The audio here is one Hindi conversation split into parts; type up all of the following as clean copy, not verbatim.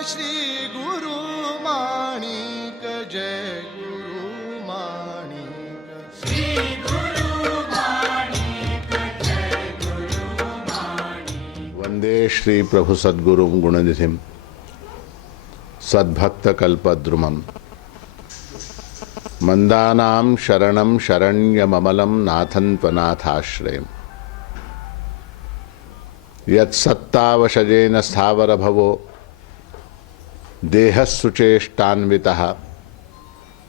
श्री गुरु माणिक जय गुरु माणिक श्री गुरु माणिक जय गुरु माणिक। वंदे श्री प्रभु सद्गुरुं गुणनिधिं सद्भक्त कल्पद्रुमं मंदानां शरणं शरण्यममलं नाथं त्वनाथाश्रयम् यत्सत्तावशजेन स्थावर भवो देहस्सुचेष्टान्वितः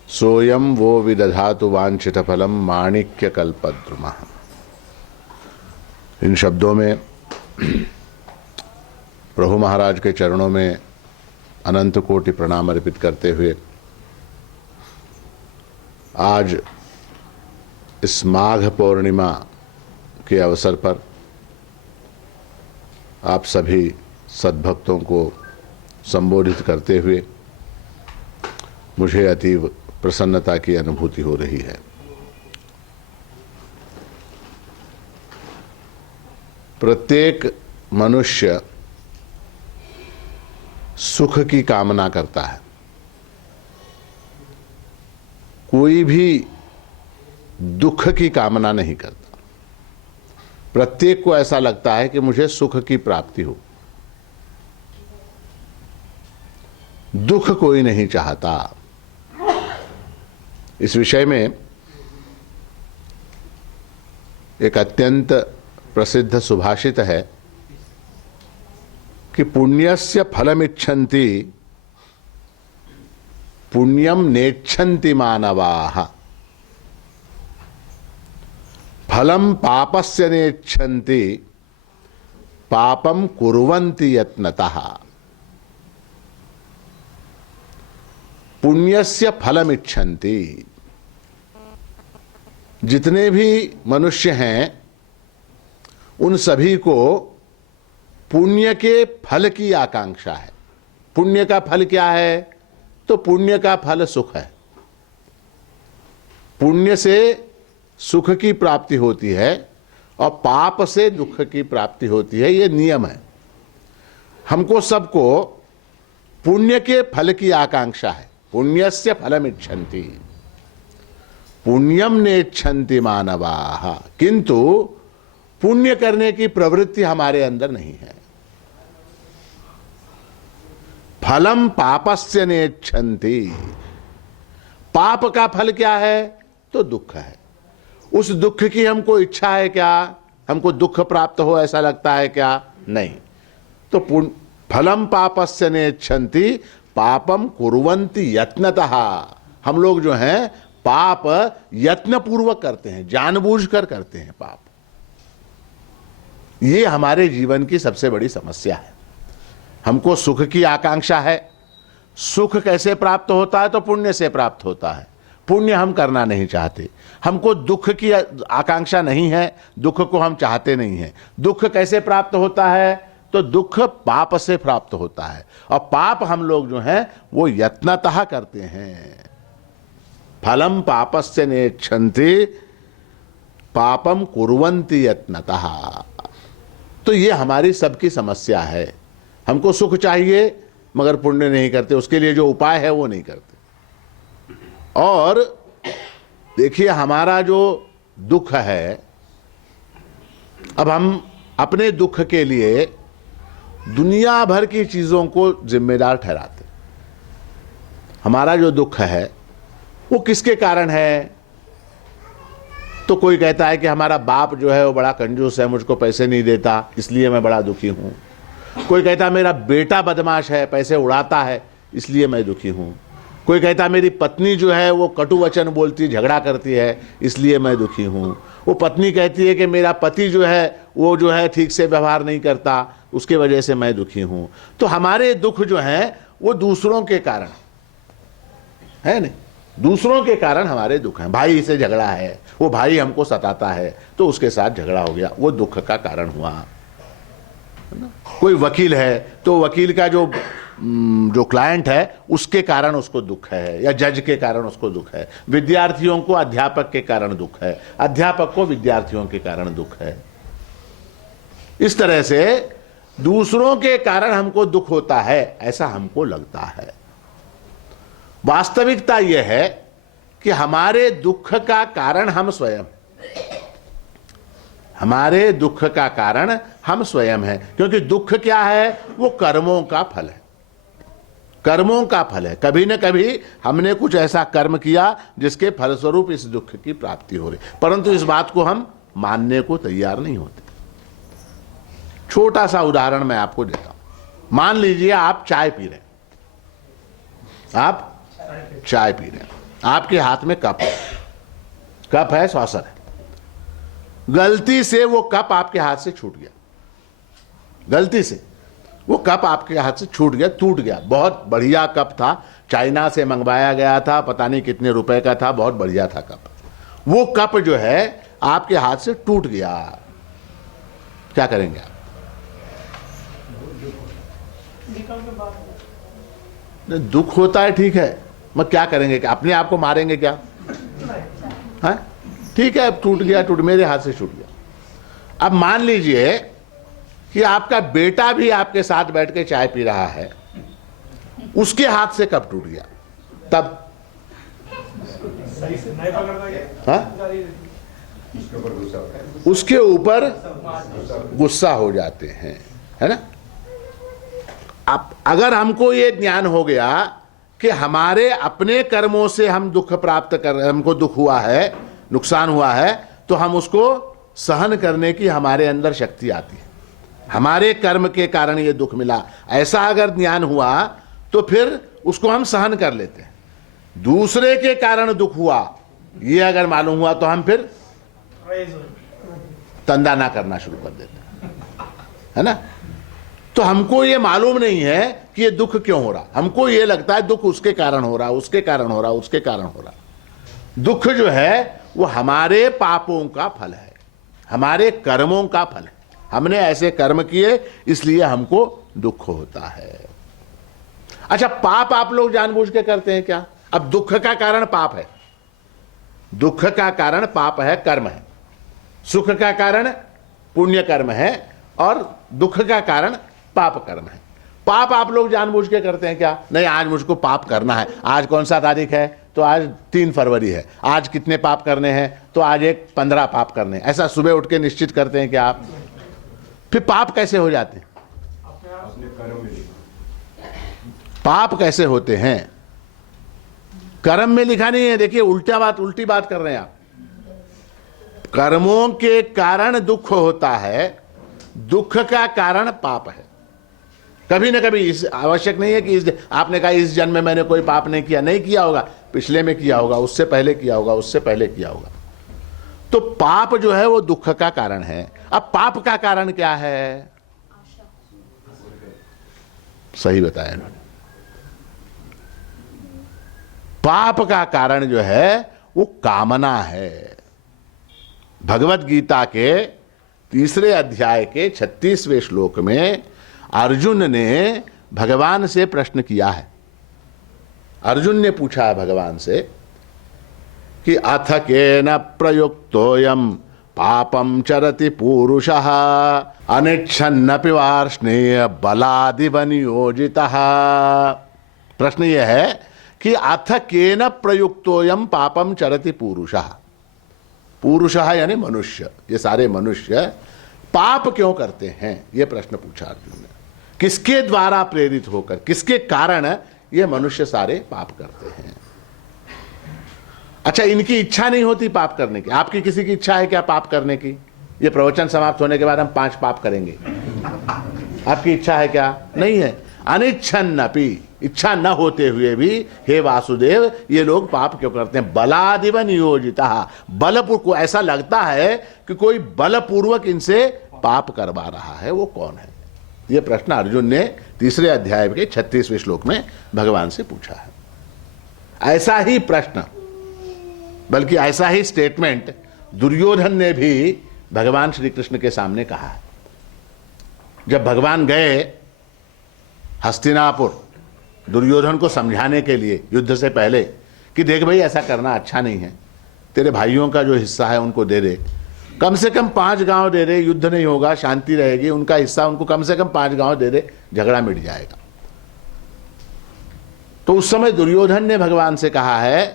सोऽयं वो विदधातु वाञ्छितफलं माणिक्यकल्पद्रुमः। इन शब्दों में प्रभु महाराज के चरणों में अनंत कोटि प्रणाम अर्पित करते हुए आज इस माघ पूर्णिमा के अवसर पर आप सभी सद्भक्तों को संबोधित करते हुए मुझे अतीव प्रसन्नता की अनुभूति हो रही है। प्रत्येक मनुष्य सुख की कामना करता है। कोई भी दुख की कामना नहीं करता। प्रत्येक को ऐसा लगता है कि मुझे सुख की प्राप्ति हो। दुख कोई नहीं चाहता। इस विषय में एक अत्यंत प्रसिद्ध सुभाषित है कि पुण्यस्य फलमिच्छन्ति पुण्यम नेच्छन्ति मानवाः फलम पापस्य नेच्छन्ति पापम कुर्वन्ति यत्नतः। पुण्यस्य फलमिच्छन्ति, जितने भी मनुष्य हैं उन सभी को पुण्य के फल की आकांक्षा है। पुण्य का फल क्या है? तो पुण्य का फल सुख है। पुण्य से सुख की प्राप्ति होती है और पाप से दुख की प्राप्ति होती है। ये नियम है। हमको सबको पुण्य के फल की आकांक्षा है। पुण्यस्य फलमिच्छन्ति पुण्यम नेच्छन्ति मानवाः, किंतु पुण्य करने की प्रवृत्ति हमारे अंदर नहीं है। फलम पापस्य नेच्छन्ति, पाप का फल क्या है? तो दुख है। उस दुख की हमको इच्छा है क्या? हमको दुख प्राप्त हो ऐसा लगता है क्या? नहीं। तो फलम पापस्य नेच्छन्ति पापम कुर्वन्ति यत्नतः। हम लोग जो हैं पाप यत्न पूर्वक करते हैं, जानबूझकर करते हैं पाप। ये हमारे जीवन की सबसे बड़ी समस्या है। हमको सुख की आकांक्षा है। सुख कैसे प्राप्त होता है? तो पुण्य से प्राप्त होता है। पुण्य हम करना नहीं चाहते। हमको दुख की आकांक्षा नहीं है, दुख को हम चाहते नहीं हैं। दुख कैसे प्राप्त होता है? तो दुख पाप से प्राप्त होता है। और पाप हम लोग जो हैं वो यत्नतः करते हैं। फलम पापस्य नेच्छन्ति पापम कुर्वन्ति यत्नतः। तो ये हमारी सबकी समस्या है। हमको सुख चाहिए मगर पुण्य नहीं करते, उसके लिए जो उपाय है वो नहीं करते। और देखिए हमारा जो दुख है, अब हम अपने दुख के लिए दुनिया भर की चीजों को जिम्मेदार ठहराते। हमारा जो दुख है वो किसके कारण है? तो कोई कहता है कि हमारा बाप जो है वो बड़ा कंजूस है, मुझको पैसे नहीं देता इसलिए मैं बड़ा दुखी हूं। कोई कहता है मेरा बेटा बदमाश है, पैसे उड़ाता है इसलिए मैं दुखी हूं। कोई कहता है मेरी पत्नी जो है वो कटु वचन बोलती, झगड़ा करती है इसलिए मैं दुखी हूं। वो पत्नी कहती है कि मेरा पति जो है वो जो है ठीक से व्यवहार नहीं करता, उसके वजह से मैं दुखी हूं। तो हमारे दुख जो हैं वो दूसरों के कारण है। नहीं, दूसरों के कारण हमारे दुख हैं। भाई से झगड़ा है, वो भाई हमको सताता है तो उसके साथ झगड़ा हो गया, वो दुख का कारण हुआ। कोई वकील है तो वकील का जो क्लाइंट है उसके कारण उसको दुख है, या जज के कारण उसको दुख है। विद्यार्थियों को अध्यापक के कारण दुख है, अध्यापक को विद्यार्थियों के कारण दुख है। इस तरह से दूसरों के कारण हमको दुख होता है ऐसा हमको लगता है। वास्तविकता यह है कि हमारे दुख का कारण हम स्वयं, हमारे दुख का कारण हम स्वयं हैं। क्योंकि दुख क्या है? वो कर्मों का फल है, कर्मों का फल है। कभी न कभी हमने कुछ ऐसा कर्म किया जिसके फलस्वरूप इस दुख की प्राप्ति हो रही, परंतु इस बात को हम मानने को तैयार नहीं होते। छोटा सा उदाहरण मैं आपको देता हूं। मान लीजिए आप चाय पी रहे हैं, आप चाय पी रहे हैं, आपके हाथ में कप है, कप है, सॉसर है। गलती से वो कप आपके हाथ से छूट गया, गलती से वो कप आपके हाथ से छूट गया, टूट गया। बहुत बढ़िया कप था, चाइना से मंगवाया गया था, पता नहीं कितने रुपए का था, बहुत बढ़िया था कप। वो कप जो है आपके हाथ से टूट गया, क्या करेंगे आप? दुख होता है, ठीक है, मगर क्या करेंगे? क्या अपने आप को मारेंगे क्या? है ठीक है, अब टूट गया, मेरे हाथ से छूट गया। अब मान लीजिए कि आपका बेटा भी आपके साथ बैठ के चाय पी रहा है, उसके हाथ से कप टूट गया, तब उसके ऊपर गुस्सा हो जाते हैं, है ना? अब अगर हमको ये ज्ञान हो गया कि हमारे अपने कर्मों से हम दुख प्राप्त कर, हमको दुख हुआ है, नुकसान हुआ है, तो हम उसको सहन करने की हमारे अंदर शक्ति आती है। हमारे कर्म के कारण ये दुख मिला, ऐसा अगर ज्ञान हुआ तो फिर उसको हम सहन कर लेते हैं। दूसरे के कारण दुख हुआ ये अगर मालूम हुआ तो हम फिर तंदा ना करना शुरू कर देते हैं, है ना? तो हमको ये मालूम नहीं है कि ये दुख क्यों हो रहा, हमको ये लगता है दुख उसके कारण हो रहा, उसके कारण हो रहा, उसके कारण हो रहा। दुख जो है वो हमारे पापों का फल है, हमारे कर्मों का फल है। हमने ऐसे कर्म किए इसलिए हमको दुख होता है। अच्छा, पाप आप लोग जानबूझ के करते हैं क्या? अब दुख का कारण पाप है, दुख का कारण पाप है, कर्म है। सुख का कारण पुण्य कर्म है और दुख का कारण पाप कर्म है। पाप आप लोग जानबूझ के करते हैं क्या? नहीं, आज मुझको पाप करना है। आज कौन सा तारीख है? तो आज 3 फरवरी है। आज कितने पाप करने हैं? तो आज 15 पाप करने हैं। ऐसा सुबह उठ के निश्चित करते हैं क्या आप? फिर पाप कैसे हो जाते हैं? पाप कैसे होते हैं? कर्म में लिखा नहीं है। देखिए, उल्टी बात कर रहे हैं आप। कर्मों के कारण दुख होता है, दुख का कारण पाप है। कभी ना कभी, इस आवश्यक नहीं है कि आपने कहा इस जन्म में मैंने कोई पाप नहीं किया, नहीं किया होगा, पिछले में किया होगा, उससे पहले किया होगा, उससे पहले किया होगा। तो पाप जो है वो दुख का कारण है। अब पाप का कारण क्या है? सही बताया इन्होंने। पाप का कारण जो है वो कामना है। भगवत गीता के 3 अध्याय के 36वें श्लोक में अर्जुन ने भगवान से प्रश्न किया है। अर्जुन ने पूछा है भगवान से कि अथ केन प्रयुक्तोयम पापम चरति पूरुषः अनिच्छन्नपि वार्ष्णेय बलादिव नियोजितः। प्रश्न यह है कि अथ केन प्रयुक्तोयम पापम चरति पुरुषः। पुरुषः यानी मनुष्य, ये सारे मनुष्य पाप क्यों करते हैं, ये प्रश्न पूछा अर्जुन ने। किसके द्वारा प्रेरित होकर, किसके कारण ये मनुष्य सारे पाप करते हैं? अच्छा, इनकी इच्छा नहीं होती पाप करने की? आपकी किसी की इच्छा है क्या पाप करने की? ये प्रवचन समाप्त होने के बाद हम 5 पाप करेंगे, आपकी इच्छा है क्या? नहीं है। अनिच्छन्नपि, इच्छा न होते हुए भी हे वासुदेव ये लोग पाप क्यों करते हैं? बलादिव नियोजितः, बलपूर्वक, को ऐसा लगता है कि कोई बलपूर्वक इनसे पाप करवा रहा है, वो कौन है? ये प्रश्न अर्जुन ने 3 अध्याय के 36वें श्लोक में भगवान से पूछा है। ऐसा ही प्रश्न, बल्कि ऐसा ही स्टेटमेंट दुर्योधन ने भी भगवान श्री कृष्ण के सामने कहा है। जब भगवान गए हस्तिनापुर दुर्योधन को समझाने के लिए युद्ध से पहले कि देख भाई ऐसा करना अच्छा नहीं है, तेरे भाइयों का जो हिस्सा है उनको दे दे, कम से कम 5 गांव दे दे, युद्ध नहीं होगा, शांति रहेगी, उनका हिस्सा उनको कम से कम 5 गांव दे दे, झगड़ा मिट जाएगा। तो उस समय दुर्योधन ने भगवान से कहा है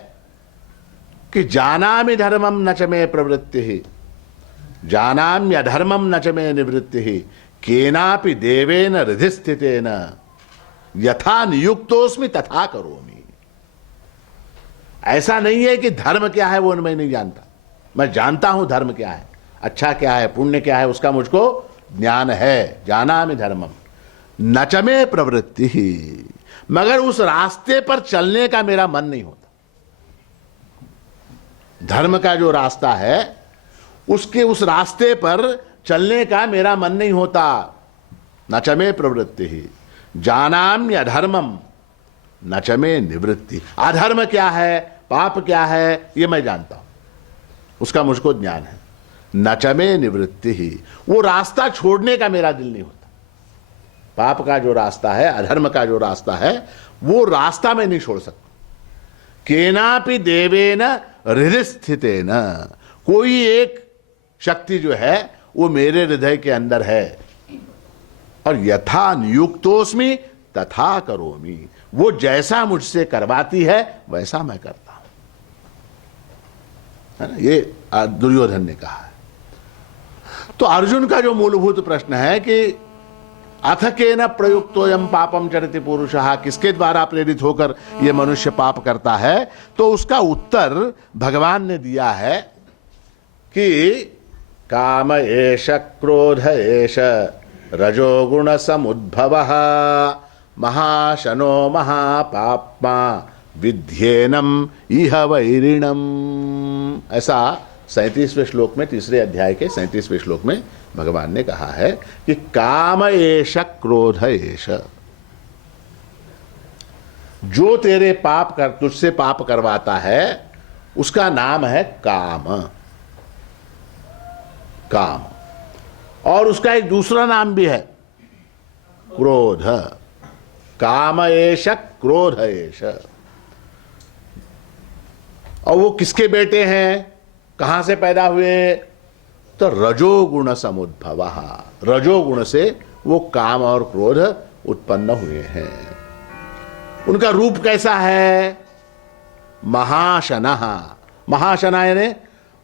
कि जानामि धर्मम न च मे प्रवृत्ति, जानाम्य धर्मम न च मे निवृत्ति, केनापि देवेन हृदयस्थितेन यथा नियुक्तोस्मि तथा करोमि। ऐसा नहीं है कि धर्म क्या है वो मैं नहीं जानता, मैं जानता हूं धर्म क्या है, अच्छा क्या है, पुण्य क्या है, उसका मुझको ज्ञान है। जानामि धर्मम न च मे प्रवृत्ति, मगर उस रास्ते पर चलने का मेरा मन नहीं होता। धर्म का जो रास्ता है उसके उस रास्ते पर चलने का मेरा मन नहीं होता। न च मे प्रवृत्ति जानाम्य अधर्मम न च मे निवृत्ति, अधर्म क्या है, पाप क्या है, ये मैं जानता हूं, उसका मुझको ज्ञान है। न च मे निवृत्ति, वो रास्ता छोड़ने का मेरा दिल नहीं होता। पाप का जो रास्ता है, अधर्म का जो रास्ता है, वो रास्ता मैं नहीं छोड़ सकता। केनापि देवेन हृदय स्थितेन, कोई एक शक्ति जो है वो मेरे हृदय के अंदर है, और यथा नियुक्तोस्मि तथा करोमि, वो जैसा मुझसे करवाती है वैसा मैं करता हूं, है ना। ये दुर्योधन ने कहा है। तो अर्जुन का जो मूलभूत प्रश्न है कि अथ केन प्रयुक्तोयम पापम चरति पुरुषः, किसके द्वारा प्रेरित होकर यह मनुष्य पाप करता है, तो उसका उत्तर भगवान ने दिया है कि काम एष क्रोध एष रजोगुण समुद्भवः महाशनो महापाप्मा विध्येनम इह वैरिणम। ऐसा 37वें श्लोक में, तीसरे अध्याय के 37वें श्लोक में भगवान ने कहा है कि काम एष क्रोध एष, जो तेरे पाप कर, तुझसे पाप करवाता है उसका नाम है काम। काम, और उसका एक दूसरा नाम भी है क्रोध। काम एष क्रोध एष, और वो किसके बेटे हैं, कहां से पैदा हुए, तो रजोगुण समुद्भव, रजोगुण से वो काम और क्रोध उत्पन्न हुए हैं। उनका रूप कैसा है, महाशनः, महाशना यानी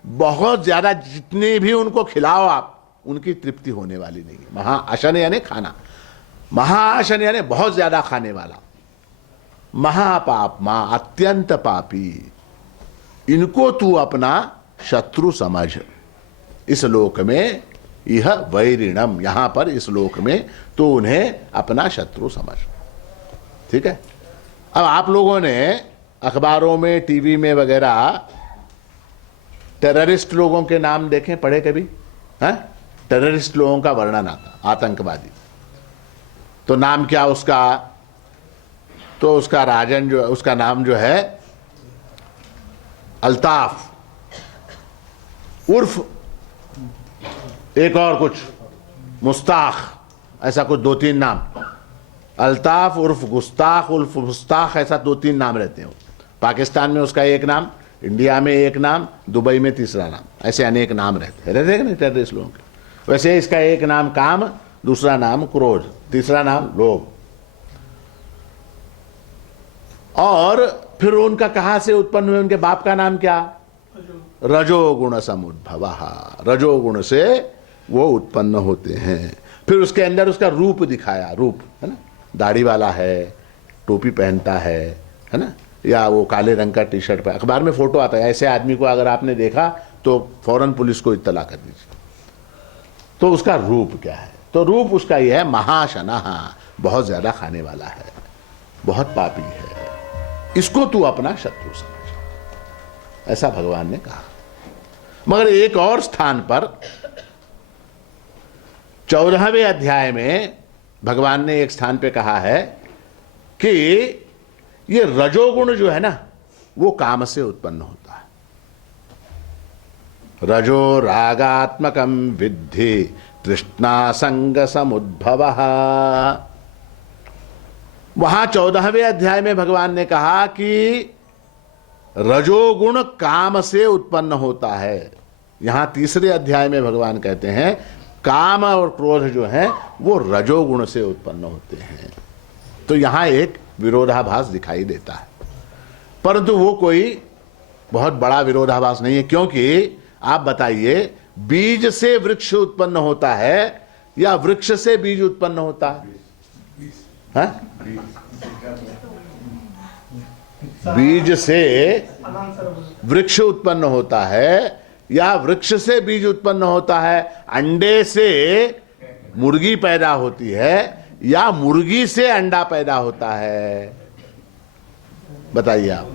बहुत ज्यादा, जितने भी उनको खिलाओ आप उनकी तृप्ति होने वाली नहीं। महाअशन यानी खाना, महाअशन यानी बहुत ज्यादा खाने वाला। महापापमा, अत्यंत पापी, इनको तू अपना शत्रु समझ। इस लोक में यह वैरिणम, यहां पर इस लोक में तो उन्हें अपना शत्रु समझ। ठीक है। अब आप लोगों ने अखबारों में, टीवी में वगैरह टेररिस्ट लोगों के नाम देखे, पढ़े कभी? हैं? टेररिस्ट लोगों का वर्णन आता, आतंकवादी। तो नाम क्या उसका, तो उसका राजन जो, उसका नाम जो है अल्ताफ उर्फ एक और कुछ मुस्ताख, ऐसा कुछ 2-3 नाम, अल्ताफ उर्फ गुस्ताख उर्फ मुस्ताख, ऐसा 2-3 नाम रहते हैं। पाकिस्तान में उसका एक नाम, इंडिया में एक नाम, दुबई में तीसरा नाम, ऐसे अनेक नाम रहते हैं नहीं टेररिस्ट लोगों के। वैसे इसका एक नाम काम, दूसरा नाम क्रोध, तीसरा नाम लोभ। और फिर उनका कहां से उत्पन्न हुए, उनके बाप का नाम क्या, रजोगुण समुद्भव, रजोगुण से वो उत्पन्न होते हैं। फिर उसके अंदर उसका रूप दिखाया, रूप है ना, दाढ़ी वाला है, टोपी पहनता है ना, या वो काले रंग का टी शर्ट पर, अखबार में फोटो आता है, ऐसे आदमी को अगर आपने देखा तो फौरन पुलिस को इत्तला कर दीजिए। तो उसका रूप क्या है, तो रूप उसका यह है महाशनः, बहुत ज्यादा खाने वाला है, बहुत पापी है, इसको तू अपना शत्रु समझ, ऐसा भगवान ने कहा। मगर एक और स्थान पर 14वें अध्याय में भगवान ने एक स्थान पे कहा है कि ये रजोगुण जो है ना, वो काम से उत्पन्न होता है। रजो रागात्मकम विद्धि तृष्णा संग समुद्भवः। वहां 14वें अध्याय में भगवान ने कहा कि रजोगुण काम से उत्पन्न होता है, यहां तीसरे अध्याय में भगवान कहते हैं काम और क्रोध जो है वो रजोगुण से उत्पन्न होते हैं। तो यहां एक विरोधाभास दिखाई देता है, परंतु वो कोई बहुत बड़ा विरोधाभास नहीं है, क्योंकि आप बताइए बीज से वृक्ष उत्पन्न होता है या वृक्ष से बीज उत्पन्न होता है? बीज से वृक्ष उत्पन्न होता है या वृक्ष से बीज उत्पन्न होता है? अंडे से मुर्गी पैदा होती है या मुर्गी से अंडा पैदा होता है? बताइए आप।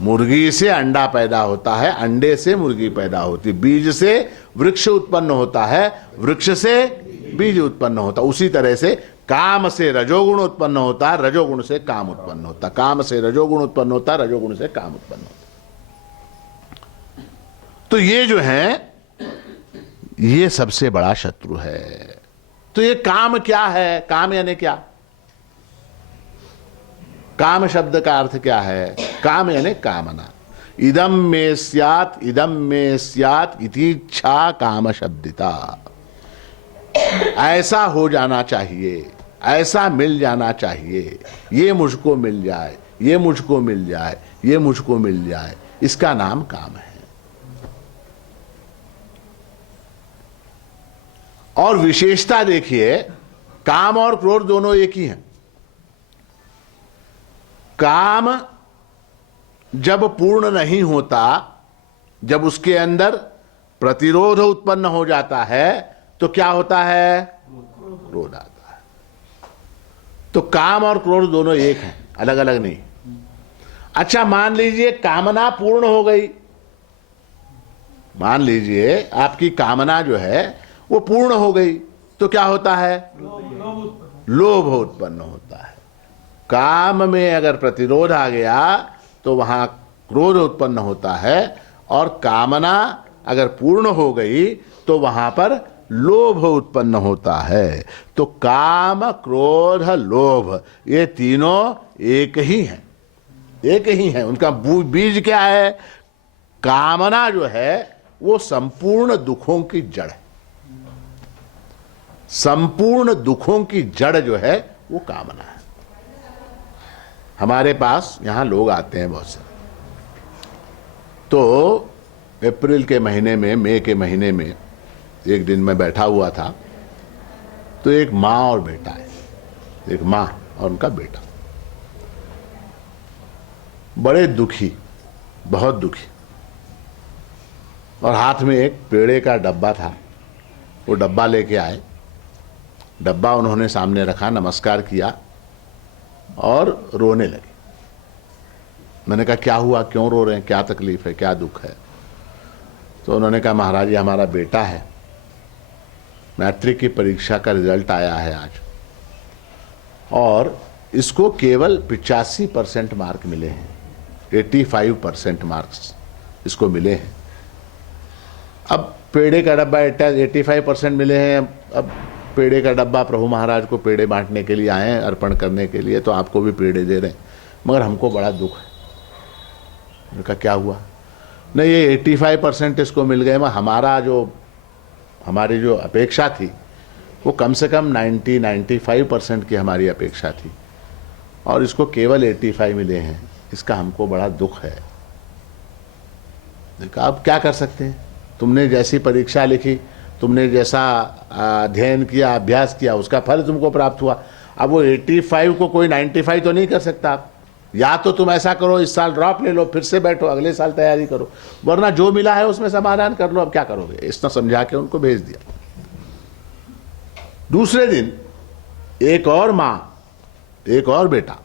मुर्गी से अंडा पैदा होता है, अंडे से मुर्गी पैदा होती है। बीज से वृक्ष उत्पन्न होता है, वृक्ष से बीज उत्पन्न होता है। उसी तरह से काम से रजोगुण उत्पन्न होता है, रजोगुण से काम उत्पन्न होता है। काम से रजोगुण उत्पन्न होता है, रजोगुण से काम उत्पन्न होता है। तो ये जो है ये सबसे बड़ा शत्रु है। तो ये काम क्या है? काम यानी क्या? काम शब्द का अर्थ क्या है? काम यानी कामना। इदम में स्यात्, इदम में स्यात् इति इच्छा काम शब्दिता। ऐसा हो जाना चाहिए, ऐसा मिल जाना चाहिए, ये मुझको मिल जाए, ये मुझको मिल जाए, ये मुझको मिल जाए, इसका नाम काम है। और विशेषता देखिए, काम और क्रोध दोनों एक ही हैं। काम जब पूर्ण नहीं होता, जब उसके अंदर प्रतिरोध उत्पन्न हो जाता है, तो क्या होता है? क्रोध आता है। तो काम और क्रोध दोनों एक हैं, अलग अलग नहीं। अच्छा, मान लीजिए कामना पूर्ण हो गई, मान लीजिए आपकी कामना जो है वो पूर्ण हो गई, तो क्या होता है? लोभ उत्पन्न होता है। काम में अगर प्रतिरोध आ गया तो वहां क्रोध उत्पन्न होता है, और कामना अगर पूर्ण हो गई तो वहां पर लोभ उत्पन्न होता है। तो काम, क्रोध, लोभ ये तीनों एक ही हैं, एक ही हैं। उनका बीज क्या है? कामना जो है वो संपूर्ण दुखों की जड़ है। संपूर्ण दुखों की जड़ जो है वो कामना है। हमारे पास यहां लोग आते हैं बहुत सारे, तो अप्रैल के महीने में, मई के महीने में एक दिन मैं बैठा हुआ था, तो एक माँ और बेटा है, एक माँ और उनका बेटा, बड़े दुखी, बहुत दुखी, और हाथ में एक पेड़े का डब्बा था। वो डब्बा लेके आए, डब्बा उन्होंने सामने रखा, नमस्कार किया और रोने लगे। मैंने कहा क्या हुआ, क्यों रो रहे हैं, क्या तकलीफ है, क्या दुख है? तो उन्होंने कहा महाराज जी हमारा बेटा है, मैट्रिक की परीक्षा का रिजल्ट आया है आज, और इसको केवल 85% मार्क मिले हैं, 85% मार्क्स इसको मिले हैं। अब पेड़े का डब्बा 85% मिले हैं, अब पेड़े का डब्बा प्रभु महाराज को पेड़े बांटने के लिए आए हैं, अर्पण करने के लिए, तो आपको भी पेड़े दे रहे हैं, मगर हमको बड़ा दुख है। उनका क्या हुआ? नहीं, ये 85% इसको मिल गए, हमारी जो अपेक्षा थी वो कम से कम 90-95% की हमारी अपेक्षा थी, और इसको केवल 85 मिले हैं, इसका हमको बड़ा दुख है। देखा, अब क्या कर सकते हैं? तुमने जैसी परीक्षा लिखी, तुमने जैसा अध्ययन किया, अभ्यास किया, उसका फल तुमको प्राप्त हुआ। अब वो 85 को कोई 95 तो नहीं कर सकता आप। या तो तुम ऐसा करो, इस साल ड्रॉप ले लो, फिर से बैठो, अगले साल तैयारी करो, वरना जो मिला है उसमें समाधान कर लो। अब क्या करोगे? इतना समझा के उनको भेज दिया। दूसरे दिन एक और माँ, एक और बेटा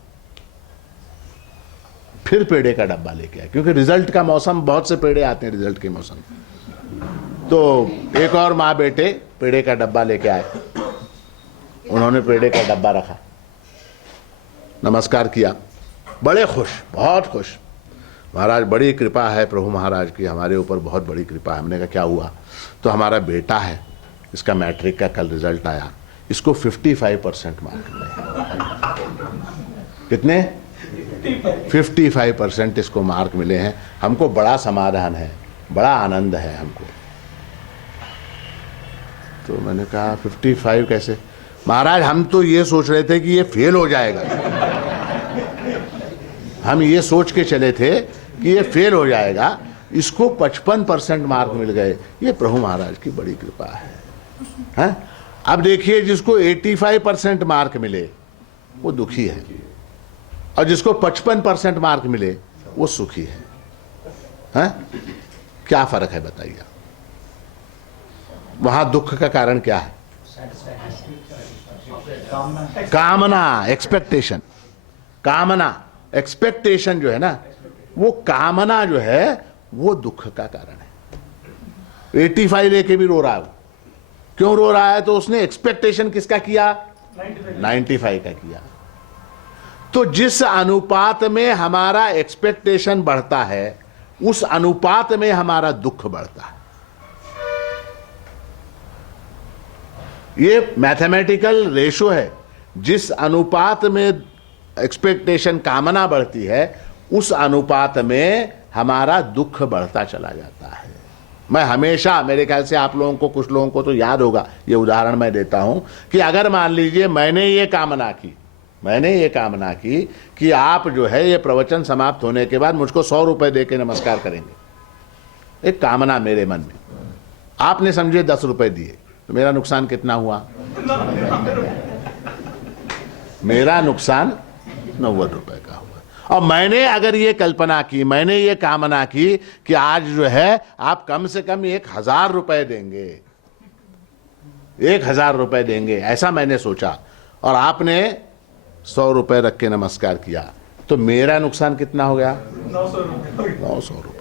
फिर पेड़े का डब्बा लेके आए, क्योंकि रिजल्ट का मौसम, बहुत से पेड़े आते हैं रिजल्ट के मौसम। तो एक और माँ बेटे पेड़े का डब्बा लेके आए, उन्होंने पेड़े का डब्बा रखा, नमस्कार किया, बड़े खुश, बहुत खुश। महाराज बड़ी कृपा है प्रभु महाराज की हमारे ऊपर, बहुत बड़ी कृपा है। हमने कहा क्या हुआ? तो हमारा बेटा है, इसका मैट्रिक का कल रिजल्ट आया, इसको 55% मार्क मिले। कितने? 55% इसको मार्क मिले हैं। हमको बड़ा समाधान है, बड़ा आनंद है हमको। तो मैंने कहा 55 कैसे? महाराज हम तो ये सोच रहे थे कि ये फेल हो जाएगा, हम ये सोच के चले थे कि ये फेल हो जाएगा, इसको 55% मार्क मिल गए। ये प्रभु महाराज की बड़ी कृपा है? अब देखिए, जिसको 85% मार्क मिले वो दुखी है, और जिसको 55% मार्क मिले वो सुखी है? क्या फर्क है बताइए? वहां दुख का कारण क्या है? कामना, एक्सपेक्टेशन। कामना, एक्सपेक्टेशन जो है ना, वो कामना जो है वो दुख का कारण है। 85 लेके भी रो रहा है। क्यों रो रहा है? तो उसने एक्सपेक्टेशन किसका किया? 95 का किया। तो जिस अनुपात में हमारा एक्सपेक्टेशन बढ़ता है, उस अनुपात में हमारा दुख बढ़ता है। ये मैथमेटिकल रेशो है। जिस अनुपात में एक्सपेक्टेशन, कामना बढ़ती है, उस अनुपात में हमारा दुख बढ़ता चला जाता है। मैं हमेशा, मेरे ख्याल से आप लोगों को, कुछ लोगों को तो याद होगा, ये उदाहरण मैं देता हूं कि अगर मान लीजिए मैंने ये कामना की कि आप जो है ये प्रवचन समाप्त होने के बाद मुझको 100 रुपए दे के नमस्कार करेंगे। एक कामना मेरे मन में, आपने समझे 10 रुपए दिए, तो मेरा नुकसान कितना हुआ? मेरा नुकसान 90 रुपए का हुआ। और मैंने अगर ये कल्पना की, मैंने ये कामना की कि आज जो है आप कम से कम 1000 रुपए देंगे, 1000 रुपए देंगे, ऐसा मैंने सोचा, और आपने 100 रुपए रख के नमस्कार किया, तो मेरा नुकसान कितना हो गया? 900 रुपए।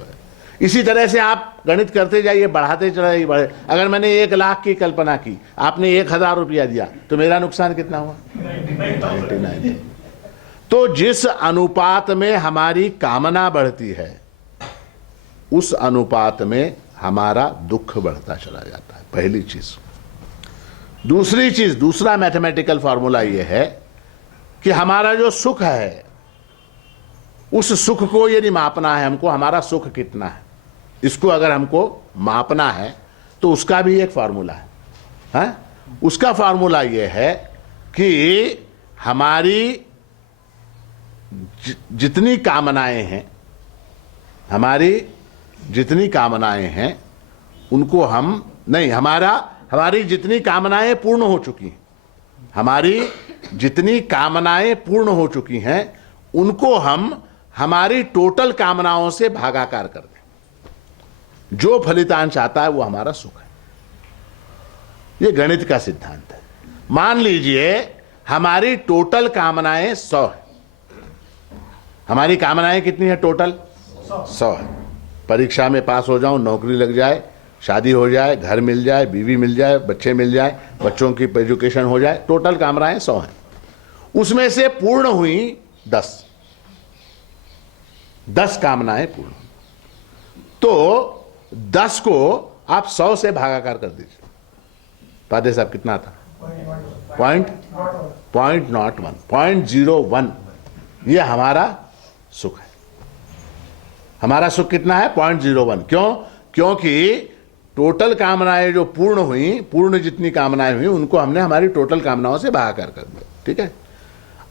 इसी तरह से आप गणित करते जाइए, बढ़ाते चलाइए, बढ़े। अगर मैंने 1 लाख की कल्पना की, आपने 1000 रुपया दिया, तो मेरा नुकसान कितना हुआ? 99। तो जिस अनुपात में हमारी कामना बढ़ती है, उस अनुपात में हमारा दुख बढ़ता चला जाता है। पहली चीज। दूसरी चीज, दूसरा मैथमेटिकल फॉर्मूला यह है कि हमारा जो सुख है, उस सुख को यदि मापना है हमको, हमारा सुख कितना है, इसको अगर हमको मापना है, तो उसका भी एक फॉर्मूला है? उसका फॉर्मूला यह है कि हमारी जितनी कामनाएं हैं, हमारी जितनी कामनाएं हैं उनको हम नहीं, हमारी जितनी कामनाएं पूर्ण हो चुकी हैं, हमारी जितनी कामनाएं पूर्ण हो चुकी हैं, उनको हम हमारी टोटल कामनाओं से भागाकार कर दें। जो फलितांश आता है वो हमारा सुख है। ये गणित का सिद्धांत है। मान लीजिए हमारी टोटल कामनाएं 100 है। हमारी कामनाएं कितनी है टोटल? 100 है। परीक्षा में पास हो जाऊं, नौकरी लग जाए, शादी हो जाए, घर मिल जाए, बीवी मिल जाए, बच्चे मिल जाए, बच्चों की एजुकेशन हो जाए, टोटल कामनाएं 100 हैं। उसमें से पूर्ण हुई 10 कामनाएं पूर्ण। तो 10 को आप 100 से भागाकार कर दीजिए। पादे साहब कितना था? 0.01। ये हमारा सुख है। हमारा सुख कितना है? 0.01। क्यों? क्योंकि टोटल कामनाएं जो पूर्ण हुई, पूर्ण जितनी कामनाएं हुई, उनको हमने हमारी टोटल कामनाओं से भागाकार कर दिया। ठीक है।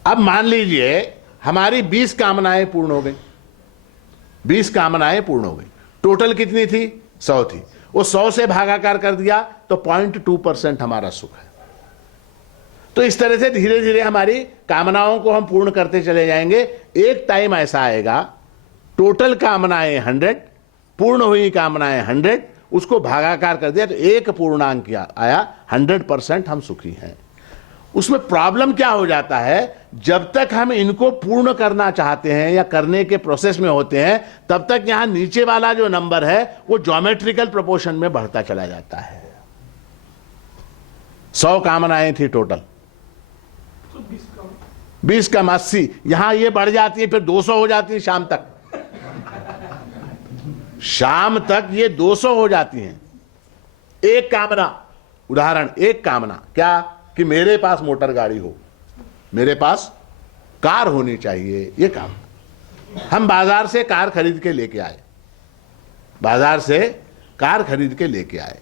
अब मान लीजिए हमारी 20 कामनाएं पूर्ण हो गई। 20 कामनाएं पूर्ण हो गई। टोटल कितनी थी? 100 थी। वो 100 से भागाकार कर दिया तो 0.2% हमारा सुख है। तो इस तरह से धीरे धीरे हमारी कामनाओं को हम पूर्ण करते चले जाएंगे। एक टाइम ऐसा आएगा, टोटल कामनाएं 100, पूर्ण हुई कामनाएं 100, उसको भागाकार कर दिया तो एक पूर्णांक आया, 100% हम सुखी हैं। उसमें प्रॉब्लम क्या हो जाता है? जब तक हम इनको पूर्ण करना चाहते हैं या करने के प्रोसेस में होते हैं, तब तक यहां नीचे वाला जो नंबर है वो ज्योमेट्रिकल प्रोपोर्शन में बढ़ता चला जाता है। 100 कामनाएं थी टोटल, 20 कम 80, यहां ये बढ़ जाती है, फिर 200 हो जाती है शाम तक। शाम तक ये 200 हो जाती हैं। एक कामना, उदाहरण, एक कामना क्या? कि मेरे पास मोटर गाड़ी हो, मेरे पास कार होनी चाहिए, ये काम। हम बाजार से कार खरीद के लेके आए, बाजार से कार खरीद के लेके आए,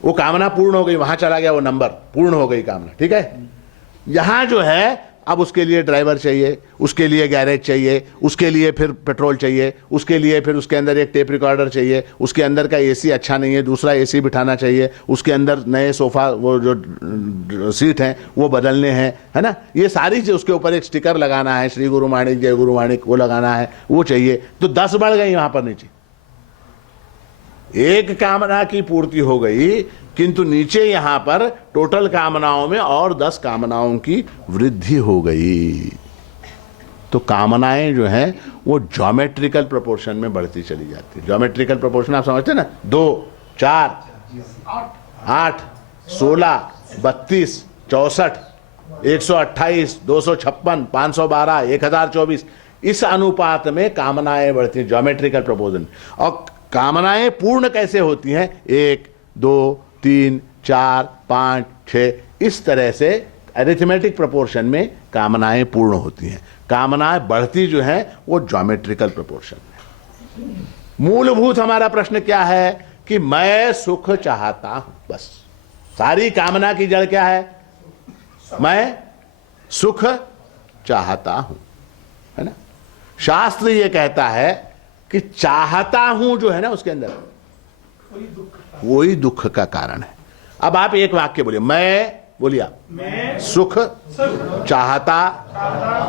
वो कामना पूर्ण हो गई, वहां चला गया वो नंबर, पूर्ण हो गई कामना, ठीक है। यहां जो है अब उसके लिए ड्राइवर चाहिए, उसके लिए गैरेज चाहिए, उसके लिए फिर पेट्रोल चाहिए, उसके लिए फिर उसके अंदर एक टेप रिकॉर्डर चाहिए, उसके अंदर का एसी अच्छा नहीं है, दूसरा एसी बिठाना चाहिए, उसके अंदर नए सोफा वो जो सीट हैं वो बदलने हैं, है ना। ये सारी चीज, उसके ऊपर एक स्टिकर लगाना है, श्री गुरु माणिक जय गुरु माणिक वो लगाना है, वो चाहिए। तो 10 बढ़ गई वहां पर नीचे। एक कामना की पूर्ति हो गई, किंतु नीचे यहां पर टोटल कामनाओं में और 10 कामनाओं की वृद्धि हो गई। तो कामनाएं जो हैं वो ज्योमेट्रिकल प्रोपोर्शन में बढ़ती चली जाती है। ज्योमेट्रिकल प्रोपोर्शन आप समझते हैं ना, 2 4 8 16 32 64 128 256 512 1024, इस अनुपात में कामनाएं बढ़ती हैं, ज्योमेट्रिकल प्रोपोर्शन। और कामनाएं पूर्ण कैसे होती हैं? 1 2 3 4 5 6, इस तरह से अरिथमेटिक प्रोपोर्शन में कामनाएं पूर्ण होती हैं। कामनाएं बढ़ती जो है वो ज्योमेट्रिकल प्रोपोर्शन में। मूलभूत हमारा प्रश्न क्या है कि मैं सुख चाहता हूं, बस। सारी कामना की जड़ क्या है? मैं सुख चाहता हूं, है ना। शास्त्र ये कहता है कि चाहता हूं जो है ना, उसके अंदर वही दुख का कारण है। अब आप एक वाक्य बोलिए, मैं, बोलिए आप, मैं सुख चाहता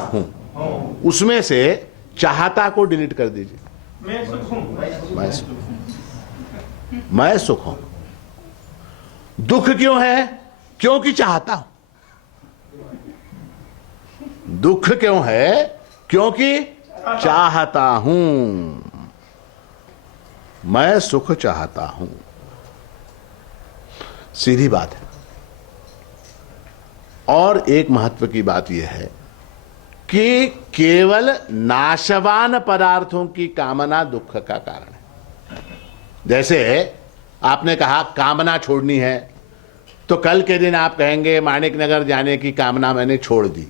हूं। उसमें से चाहता को डिलीट कर दीजिए। मैं सुख हूं, मैं सुख हूं। दुख क्यों है? क्योंकि चाहता हूं। दुख क्यों है? क्योंकि चाहता हूं। मैं सुख चाहता हूं, सीधी बात है। और एक महत्व की बात यह है कि केवल नाशवान पदार्थों की कामना दुख का कारण है। जैसे आपने कहा कामना छोड़नी है, तो कल के दिन आप कहेंगे माणिक नगर जाने की कामना मैंने छोड़ दी।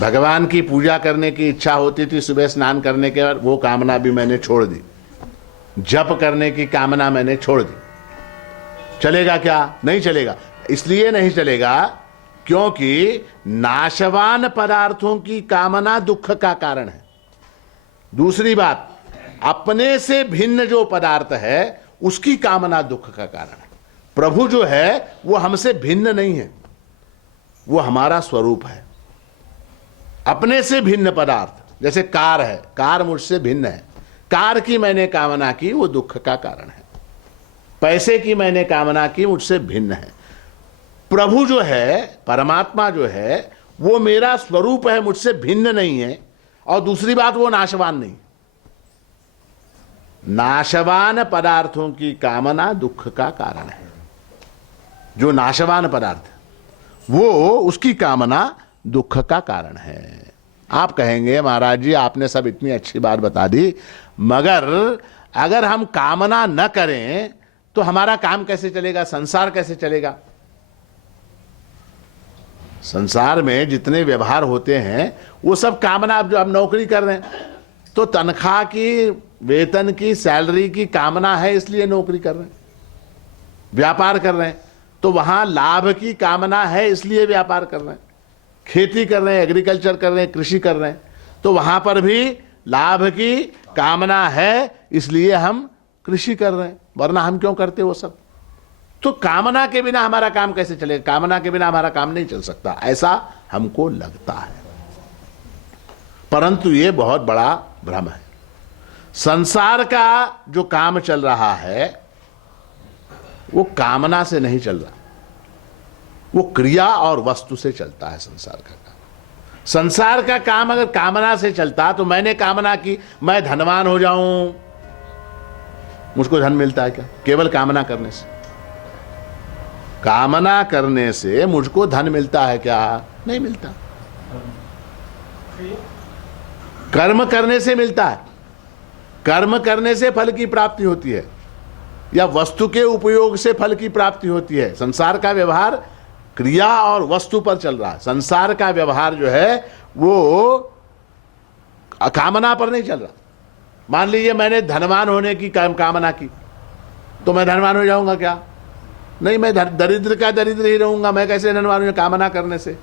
भगवान की पूजा करने की इच्छा होती थी सुबह स्नान करने के बाद, वो कामना भी मैंने छोड़ दी। जप करने की कामना मैंने छोड़ दी। चलेगा क्या? नहीं चलेगा। इसलिए नहीं चलेगा क्योंकि नाशवान पदार्थों की कामना दुख का कारण है। दूसरी बात, अपने से भिन्न जो पदार्थ है उसकी कामना दुख का कारण है। प्रभु जो है वो हमसे भिन्न नहीं है, वो हमारा स्वरूप है। अपने से भिन्न पदार्थ, जैसे कार है, कार मुझसे भिन्न है, कार की मैंने कामना की, वो दुख का कारण है। पैसे की मैंने कामना की, मुझसे भिन्न है। प्रभु जो है, परमात्मा जो है, वो मेरा स्वरूप है, मुझसे भिन्न नहीं है। और दूसरी बात, वो नाशवान नहीं। नाशवान पदार्थों की कामना दुख का कारण है। जो नाशवान पदार्थ वो, उसकी कामना दुख का कारण है। आप कहेंगे महाराज जी आपने सब इतनी अच्छी बात बता दी, मगर अगर हम कामना न करें तो हमारा काम कैसे चलेगा? संसार कैसे चलेगा? संसार में जितने व्यवहार होते हैं वो सब कामना। अब जो आप नौकरी कर रहे हैं तो तनख्वाह की, वेतन की, सैलरी की कामना है, इसलिए नौकरी कर रहे हैं। व्यापार कर रहे हैं तो वहां लाभ की कामना है, इसलिए व्यापार कर रहे हैं। खेती कर रहे हैं, एग्रीकल्चर कर रहे हैं, कृषि कर रहे हैं, तो वहां पर भी लाभ की कामना है, इसलिए हम कृषि कर रहे हैं, वरना हम क्यों करते वो सब? तो कामना के बिना हमारा काम कैसे चलेगा? कामना के बिना हमारा काम नहीं चल सकता, ऐसा हमको लगता है। परंतु ये बहुत बड़ा भ्रम है। संसार का जो काम चल रहा है वो कामना से नहीं चल रहा, वो क्रिया और वस्तु से चलता है संसार का काम। संसार का काम अगर कामना से चलता तो मैंने कामना की मैं धनवान हो जाऊं, मुझको धन मिलता है क्या? केवल कामना करने से। कामना करने से मुझको धन मिलता है क्या? नहीं मिलता। कर्म करने से मिलता है। कर्म करने से फल की प्राप्ति होती है, या वस्तु के उपयोग से फल की प्राप्ति होती है। संसार का व्यवहार क्रिया और वस्तु पर चल रहा है। संसार का व्यवहार जो है वो कामना पर नहीं चल रहा। मान लीजिए मैंने धनवान होने की कामना की, तो मैं धनवान हो जाऊंगा क्या? नहीं, मैं दरिद्र का दरिद्र ही रहूंगा। मैं कैसे धनवान हूं? कामना करने से।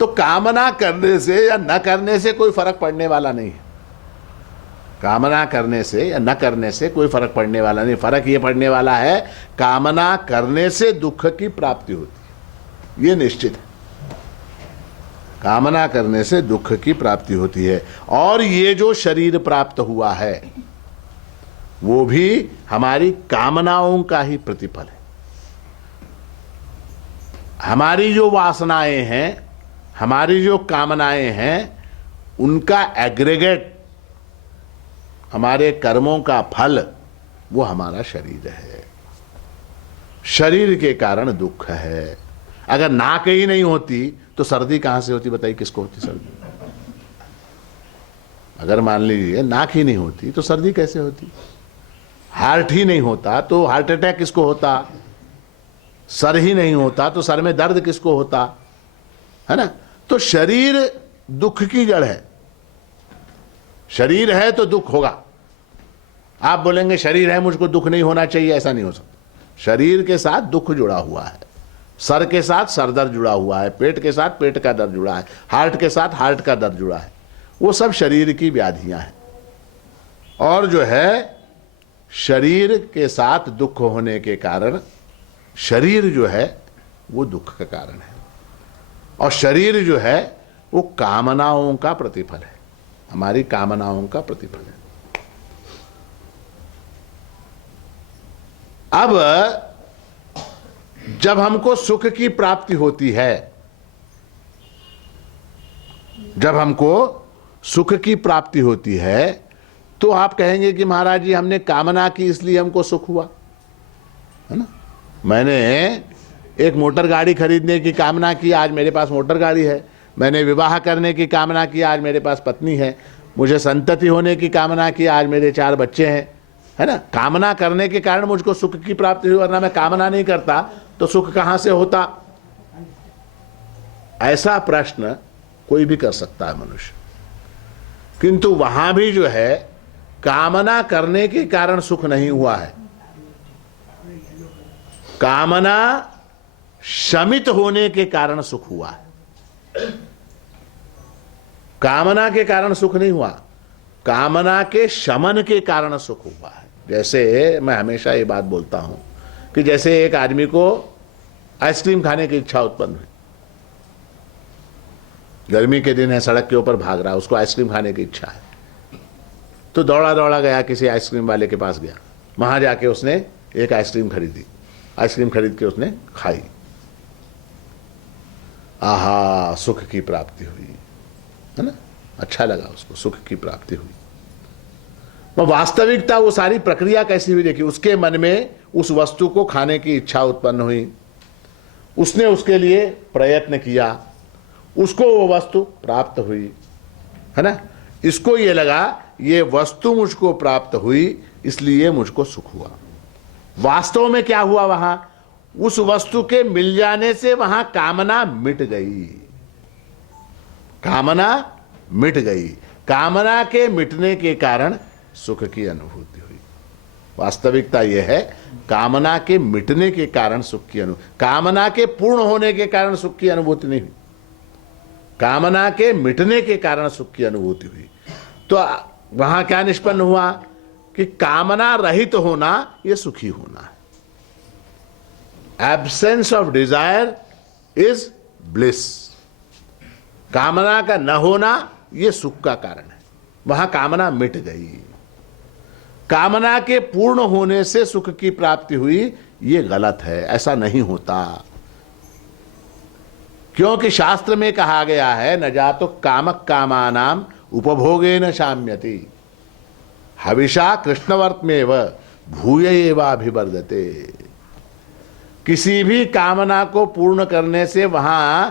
तो कामना करने से या न करने से कोई फर्क पड़ने वाला नहीं है। कामना करने से या न करने से कोई फर्क पड़ने वाला नहीं। फर्क ये पड़ने वाला है, कामना करने से दुख की प्राप्ति होती है, ये निश्चित है। कामना करने से दुख की प्राप्ति होती है। और ये जो शरीर प्राप्त हुआ है वो भी हमारी कामनाओं का ही प्रतिफल है। हमारी जो वासनाएं हैं, हमारी जो कामनाएं हैं, उनका एग्रीगेट, हमारे कर्मों का फल, वो हमारा शरीर है। शरीर के कारण दुख है। अगर नाक ही नहीं होती तो सर्दी कहां से होती? बताइए, किसको होती सर्दी? अगर मान लीजिए नाक ही नहीं होती तो सर्दी कैसे होती? हार्ट ही नहीं होता तो हार्ट अटैक किसको होता? सर ही नहीं होता तो सर में दर्द किसको होता? है ना? तो शरीर दुख की जड़ है। शरीर है तो दुख होगा। आप बोलेंगे शरीर है, मुझको दुख नहीं होना चाहिए, ऐसा नहीं हो सकता। शरीर के साथ दुख जुड़ा हुआ है, सर के साथ सर दर्द जुड़ा हुआ है, पेट के साथ पेट का दर्द जुड़ा है, हार्ट के साथ हार्ट का दर्द जुड़ा है। वो सब शरीर की व्याधियां हैं। और जो है, शरीर के साथ दुख होने के कारण शरीर जो है वो दुख का कारण है। और शरीर जो है वो कामनाओं का प्रतिफल है, हमारी कामनाओं का प्रतिफल है। अब जब हमको सुख की प्राप्ति होती है, जब हमको सुख की प्राप्ति होती है, तो आप कहेंगे कि महाराज जी हमने कामना की इसलिए हमको सुख हुआ, है ना? मैंने एक मोटर गाड़ी खरीदने की कामना की, आज मेरे पास मोटर गाड़ी है। मैंने विवाह करने की कामना की, आज मेरे पास पत्नी है। मुझे संतति होने की कामना की, आज मेरे 4 बच्चे हैं, है ना? कामना करने के कारण मुझको सुख की प्राप्ति हुई, वरना मैं कामना नहीं करता तो सुख कहां से होता? ऐसा प्रश्न कोई भी कर सकता है मनुष्य। किंतु वहां भी जो है, कामना करने के कारण सुख नहीं हुआ है। कामना शमित होने के कारण सुख हुआ है। कामना के कारण सुख नहीं हुआ, कामना के शमन के कारण सुख हुआ है। जैसे मैं हमेशा ये बात बोलता हूं कि जैसे एक आदमी को आइसक्रीम खाने की इच्छा उत्पन्न हुई, गर्मी के दिन है, सड़क के ऊपर भाग रहा है, उसको आइसक्रीम खाने की इच्छा है, तो दौड़ा दौड़ा गया, किसी आइसक्रीम वाले के पास गया। वहां जाके उसने एक आइसक्रीम खरीदी, आइसक्रीम खरीद के उसने खाई। आहा, सुख की प्राप्ति हुई, है ना? अच्छा लगा उसको, सुख की प्राप्ति हुई। वह वास्तविकता, वो सारी प्रक्रिया कैसी हुई देखिए। उसके मन में उस वस्तु को खाने की इच्छा उत्पन्न हुई, उसने उसके लिए प्रयत्न किया, उसको वो वस्तु प्राप्त हुई, है ना? इसको ये लगा ये वस्तु मुझको प्राप्त हुई इसलिए मुझको सुख हुआ। वास्तव में क्या हुआ? वहां उस वस्तु के मिल जाने से वहां कामना मिट गई, कामना मिट गई। कामना के मिटने के कारण सुख की अनुभूति हुई। वास्तविकता यह है, कामना के मिटने के कारण सुख की अनुभूति, कामना के पूर्ण होने के कारण सुख की अनुभूति नहीं हुई, कामना के मिटने के कारण सुख की अनुभूति हुई। तो वहां क्या निष्पन्न हुआ कि कामना रहित होना यह सुखी होना है। Absence of desire is bliss. कामना का न होना यह सुख का कारण है। वहां कामना मिट गई। कामना के पूर्ण होने से सुख की प्राप्ति हुई, यह गलत है, ऐसा नहीं होता। क्योंकि शास्त्र में कहा गया है, न जातो कामक कामानाम उपभोगेन शाम्यति हविषा कृष्णवर्तमेव भूय एवाभिवर्धते। किसी भी कामना को पूर्ण करने से वहां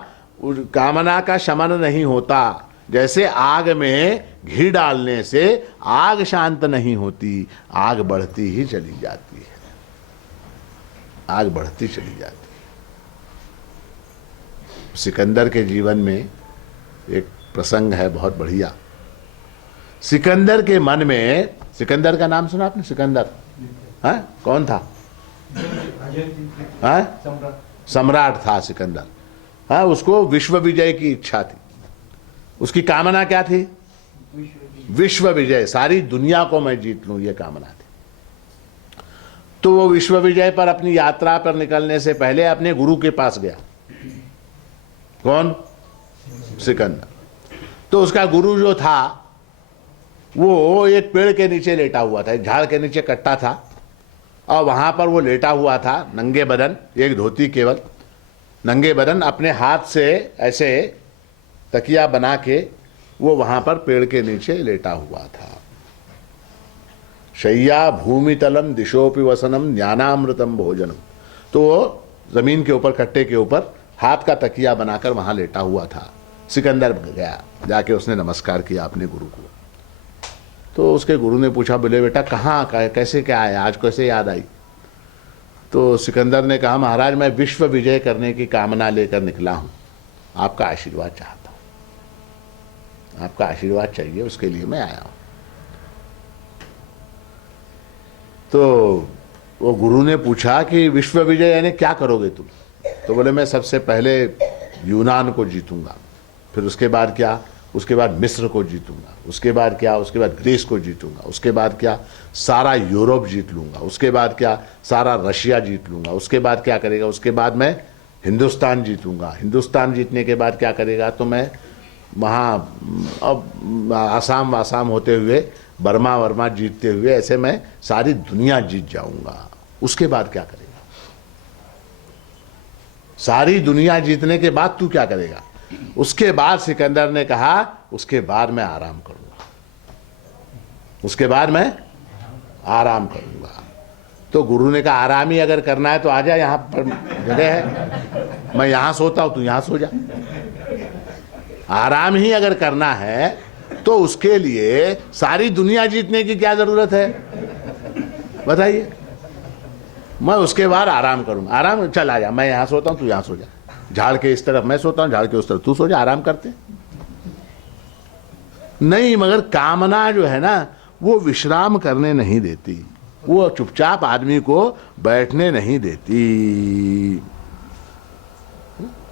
कामना का शमन नहीं होता। जैसे आग में घी डालने से आग शांत नहीं होती, आग बढ़ती ही चली जाती है, आग बढ़ती चली जाती है। सिकंदर के जीवन में एक प्रसंग है बहुत बढ़िया। सिकंदर के मन में सिकंदर का नाम सुना आपने? सिकंदर, हाँ, कौन था? हाँ, सम्राट था सिकंदर। हाँ, उसको विश्व विजय की इच्छा थी। उसकी कामना क्या थी? विश्व विजय, सारी दुनिया को मैं जीत लूं, ये कामना थी। तो वो विश्व विजय पर अपनी यात्रा पर निकलने से पहले अपने गुरु के पास गया। कौन? सिकंदर। तो उसका गुरु जो था वो एक पेड़ के नीचे लेटा हुआ था, एक झाड़ के नीचे कट्टा था, और वहां पर वो लेटा हुआ था नंगे बदन, एक धोती केवल, नंगे बदन, अपने हाथ से ऐसे तकिया बना के वो वहां पर पेड़ के नीचे लेटा हुआ था। शय्या भूमितलम दिशोपि वसनम ज्ञानामृतम भोजनम। तो वो जमीन के ऊपर, कट्टे के ऊपर हाथ का तकिया बनाकर वहां लेटा हुआ था। सिकंदर गया, जाके उसने नमस्कार किया अपने गुरु को। तो उसके गुरु ने पूछा, बोले बेटा कहाँ, कैसे, क्या है, आज कैसे याद आई? तो सिकंदर ने कहा, महाराज मैं विश्व विजय करने की कामना लेकर निकला हूं, आपका आशीर्वाद चाहता हूं, आपका आशीर्वाद चाहिए, उसके लिए मैं आया हूं। तो वो गुरु ने पूछा कि विश्व विजय यानी क्या करोगे तुम? तो बोले मैं सबसे पहले यूनान को जीतूंगा, फिर उसके बाद क्या, उसके बाद मिस्र को जीतूंगा, उसके बाद क्या, उसके बाद ग्रीस को जीतूंगा, उसके बाद क्या, सारा यूरोप जीत लूंगा, उसके बाद क्या, सारा रशिया जीत लूंगा, उसके बाद क्या करेगा, उसके बाद मैं हिंदुस्तान जीतूंगा, हिंदुस्तान जीतने के बाद क्या करेगा, तो मैं वहाँ अब आसाम आसाम होते हुए बर्मा वर्मा जीतते हुए ऐसे मैं सारी दुनिया जीत जाऊंगा। उसके बाद क्या करेगा? सारी दुनिया जीतने के बाद तू क्या करेगा? उसके बाद सिकंदर ने कहा, उसके बाद मैं आराम करूंगा, उसके बाद मैं आराम करूंगा। तो गुरु ने कहा, आराम ही अगर करना है तो आजा, यहां पर जगह है, मैं यहां सोता हूं, तू यहां सो जा। आराम ही अगर करना है तो उसके लिए सारी दुनिया जीतने की क्या जरूरत है, बताइए? मैं उसके बाद आराम करूंगा। आराम, चल आजा, मैं यहां सोता हूं, तू यहां सो जा, झाड़ के इस तरफ मैं सोता हूं, झाड़ के उस तरफ तू सो जा, आराम करते नहीं। मगर कामना जो है ना, वो विश्राम करने नहीं देती, वो चुपचाप आदमी को बैठने नहीं देती।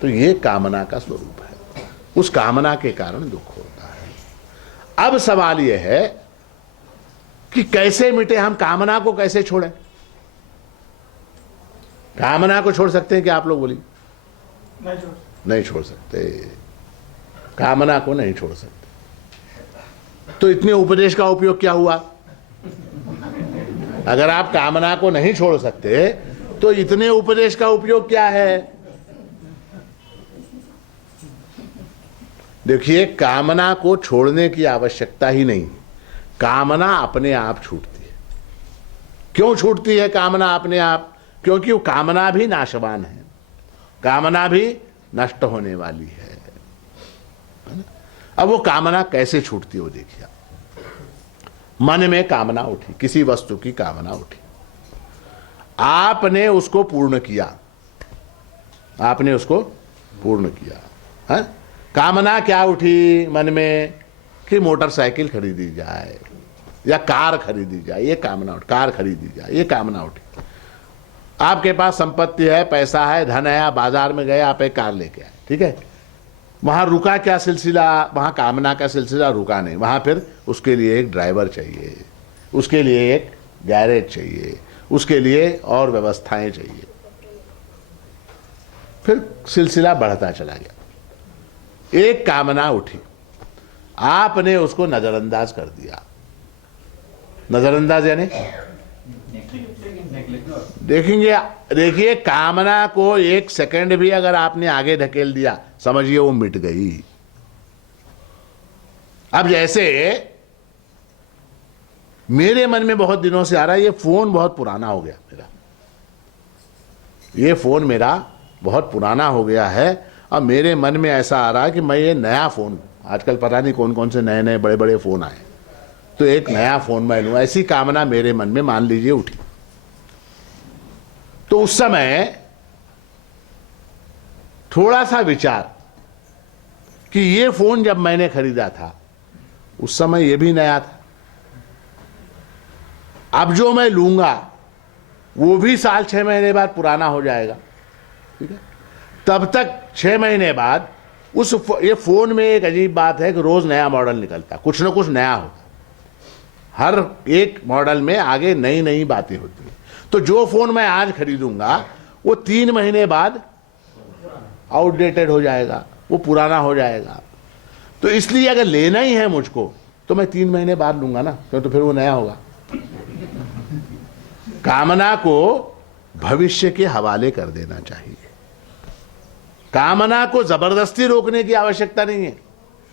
तो ये कामना का स्वरूप है, उस कामना के कारण दुख होता है। अब सवाल यह है कि कैसे मिटे, हम कामना को कैसे छोड़ें? कामना को छोड़ सकते हैं क्या आप लोग? बोलिए। नहीं छोड़ सकते, कामना को नहीं छोड़ सकते। तो इतने उपदेश का उपयोग क्या हुआ? अगर आप कामना को नहीं छोड़ सकते तो इतने उपदेश का उपयोग क्या है? देखिए, कामना को छोड़ने की आवश्यकता ही नहीं, कामना अपने आप छूटती है। क्यों छूटती है कामना अपने आप? क्योंकि वो कामना भी नाशवान है, कामना भी नष्ट होने वाली है। अब वो कामना कैसे छूटती है वो देखिए। मन में कामना उठी, किसी वस्तु की कामना उठी, आपने उसको पूर्ण किया, आपने उसको पूर्ण किया, है? कामना क्या उठी मन में? कि मोटरसाइकिल खरीदी जाए या कार खरीदी जाए, ये कामना उठी। कार खरीदी जाए, ये कामना उठी। आपके पास संपत्ति है, पैसा है, धन है, आप बाजार में गए, आप एक कार लेके आए, ठीक है? वहां रुका क्या सिलसिला? वहां कामना का सिलसिला रुका नहीं। वहां फिर उसके लिए एक ड्राइवर चाहिए, उसके लिए एक गैरेज चाहिए, उसके लिए और व्यवस्थाएं चाहिए। फिर सिलसिला बढ़ता चला गया। एक कामना उठी, आपने उसको नजरअंदाज कर दिया। नजरअंदाज यानी देखेंगे, देखिए, कामना को एक सेकंड भी अगर आपने आगे धकेल दिया, समझिए वो मिट गई। अब जैसे मेरे मन में बहुत दिनों से आ रहा है, ये फोन बहुत पुराना हो गया मेरा, ये फोन मेरा बहुत पुराना हो गया है। अब मेरे मन में ऐसा आ रहा है कि मैं ये नया फोन, आजकल पता नहीं कौन कौन से नए नए बड़े बड़े फोन आए, तो एक नया फोन मैं लूं। ऐसी कामना मेरे मन में मान लीजिए उठी। तो उस समय थोड़ा सा विचार कि ये फोन जब मैंने खरीदा था उस समय ये भी नया था, अब जो मैं लूंगा वो भी साल 6 महीने बाद पुराना हो जाएगा, ठीक है। तब तक 6 महीने बाद ये फोन में एक अजीब बात है कि रोज नया मॉडल निकलता, कुछ ना कुछ नया होता, हर एक मॉडल में आगे नई नई बातें होती हैं। तो जो फोन मैं आज खरीदूंगा वो 3 महीने बाद आउटडेटेड हो जाएगा, वो पुराना हो जाएगा। तो इसलिए अगर लेना ही है मुझको तो मैं 3 महीने बाद लूंगा ना, क्यों, तो फिर वो नया होगा। कामना को भविष्य के हवाले कर देना चाहिए। कामना को जबरदस्ती रोकने की आवश्यकता नहीं है,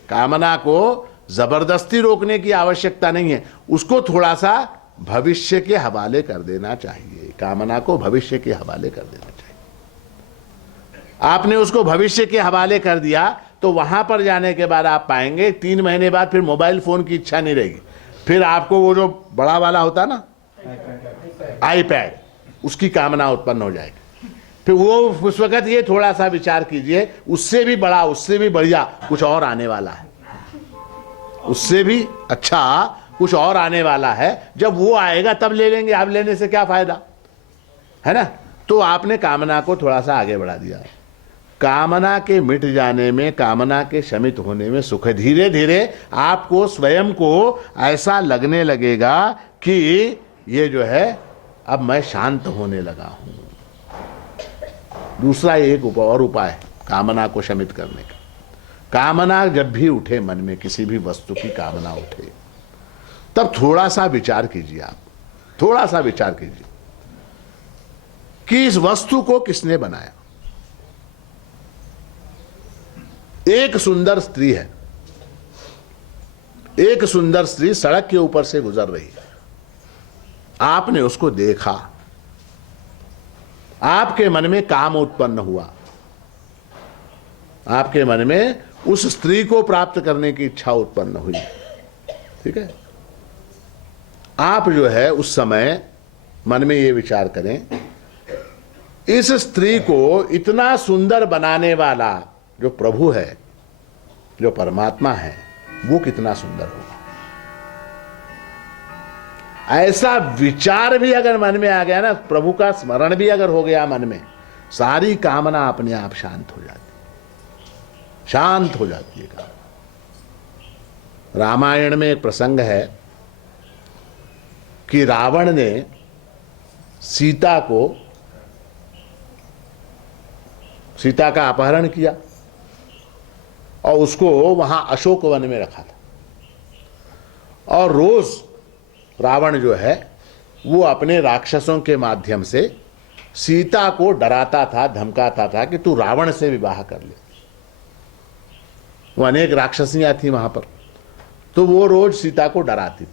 कामना को जबरदस्ती रोकने की आवश्यकता नहीं है, उसको थोड़ा सा भविष्य के हवाले कर देना चाहिए। कामना को भविष्य के हवाले कर देना चाहिए। आपने उसको भविष्य के हवाले कर दिया तो वहां पर जाने के बाद आप पाएंगे 3 महीने बाद फिर मोबाइल फोन की इच्छा नहीं रहेगी, फिर आपको वो जो बड़ा वाला होता ना आईपैड, उसकी कामना उत्पन्न हो जाएगी। फिर वो उस वक्त ये थोड़ा सा विचार कीजिए, उससे भी बड़ा, उससे भी बढ़िया कुछ और आने वाला है, उससे भी अच्छा कुछ और आने वाला है। जब वो आएगा तब ले लेंगे, अब लेने से क्या फायदा है ना। तो आपने कामना को थोड़ा सा आगे बढ़ा दिया। कामना के मिट जाने में, कामना के शमित होने में सुख है। धीरे धीरे आपको स्वयं को ऐसा लगने लगेगा कि ये जो है अब मैं शांत होने लगा हूं। दूसरा एक और उपाय है कामना को शमित करने का। कामना जब भी उठे मन में, किसी भी वस्तु की कामना उठे, तब थोड़ा सा विचार कीजिए। आप थोड़ा सा विचार कीजिए कि इस वस्तु को किसने बनाया। एक सुंदर स्त्री है, एक सुंदर स्त्री सड़क के ऊपर से गुजर रही है, आपने उसको देखा, आपके मन में काम उत्पन्न हुआ, आपके मन में उस स्त्री को प्राप्त करने की इच्छा उत्पन्न हुई, ठीक है। आप जो है उस समय मन में ये विचार करें, इस स्त्री को इतना सुंदर बनाने वाला जो प्रभु है, जो परमात्मा है, वो कितना सुंदर होगा। ऐसा विचार भी अगर मन में आ गया ना, प्रभु का स्मरण भी अगर हो गया मन में, सारी कामना अपने आप शांत हो जाती, शांत हो जाती है कामना। रामायण में एक प्रसंग है कि रावण ने सीता का अपहरण किया और उसको वहां अशोक वन में रखा था। और रोज रावण जो है वो अपने राक्षसों के माध्यम से सीता को डराता था, धमकाता था कि तू रावण से विवाह कर ले। वो अनेक राक्षसियां थी वहां पर, तो वो रोज सीता को डराती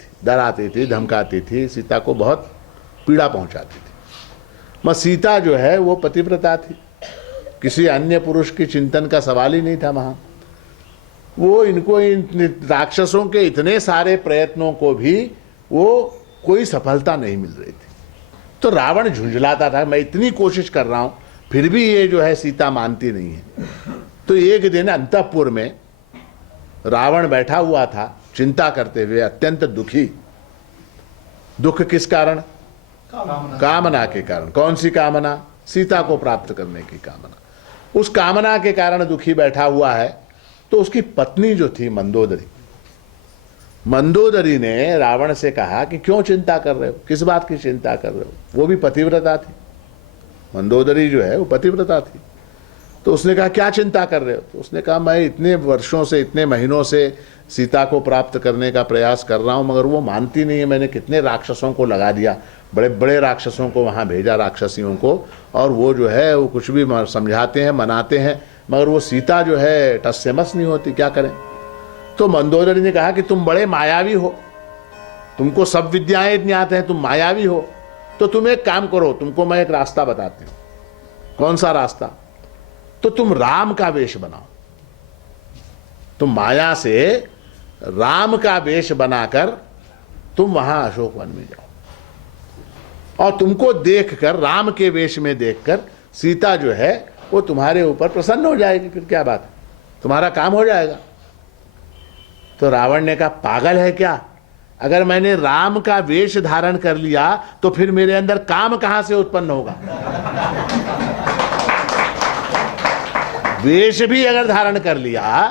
थी, धमकाती थी, सीता को बहुत पीड़ा पहुंचाती थी। मगर सीता जो है वो पतिव्रता थी, किसी अन्य पुरुष की चिंतन का सवाल ही नहीं था वहां। वो इनको इन राक्षसों के इतने सारे प्रयत्नों को भी वो कोई सफलता नहीं मिल रही थी। तो रावण झुंझलाता था, मैं इतनी कोशिश कर रहा हूं फिर भी ये जो है सीता मानती नहीं है। तो एक दिन अंतःपुर में रावण बैठा हुआ था चिंता करते हुए, अत्यंत दुखी। दुख किस कारण? कामना के कारण। कौन सी कामना? सीता को प्राप्त करने की कामना। उस कामना के कारण दुखी बैठा हुआ है। तो उसकी पत्नी जो थी मंदोदरी ने रावण से कहा कि क्यों चिंता कर रहे हो, किस बात की चिंता कर रहे हो। वो भी पतिव्रता थी, मंदोदरी जो है वो पतिव्रता थी। तो उसने कहा क्या चिंता कर रहे हो। तो उसने कहा मैं इतने वर्षों से, इतने महीनों से सीता को प्राप्त करने का प्रयास कर रहा हूं, मगर वो मानती नहीं है। मैंने कितने राक्षसों को लगा दिया, बड़े बड़े राक्षसों को वहां भेजा, राक्षसियों को, और वो जो है वो कुछ भी समझाते हैं, मनाते हैं, मगर वो सीता जो है टस से मस नहीं होती, क्या करें। तो मंदोदरी ने कहा कि तुम बड़े मायावी हो, तुमको सब विद्याएं ज्ञात हैं, तुम मायावी हो, तो तुम एक काम करो, तुमको मैं एक रास्ता बताती हूं। कौन सा रास्ता? तो तुम राम का वेश बनाओ, तुम माया से राम का वेश बनाकर तुम वहां अशोक वन में जाओ, और तुमको देखकर, राम के वेश में देखकर सीता जो है वो तुम्हारे ऊपर प्रसन्न हो जाएगी, फिर क्या बात है, तुम्हारा काम हो जाएगा। तो रावण ने कहा पागल है क्या, अगर मैंने राम का वेश धारण कर लिया तो फिर मेरे अंदर काम कहां से उत्पन्न होगा? वेश भी अगर धारण कर लिया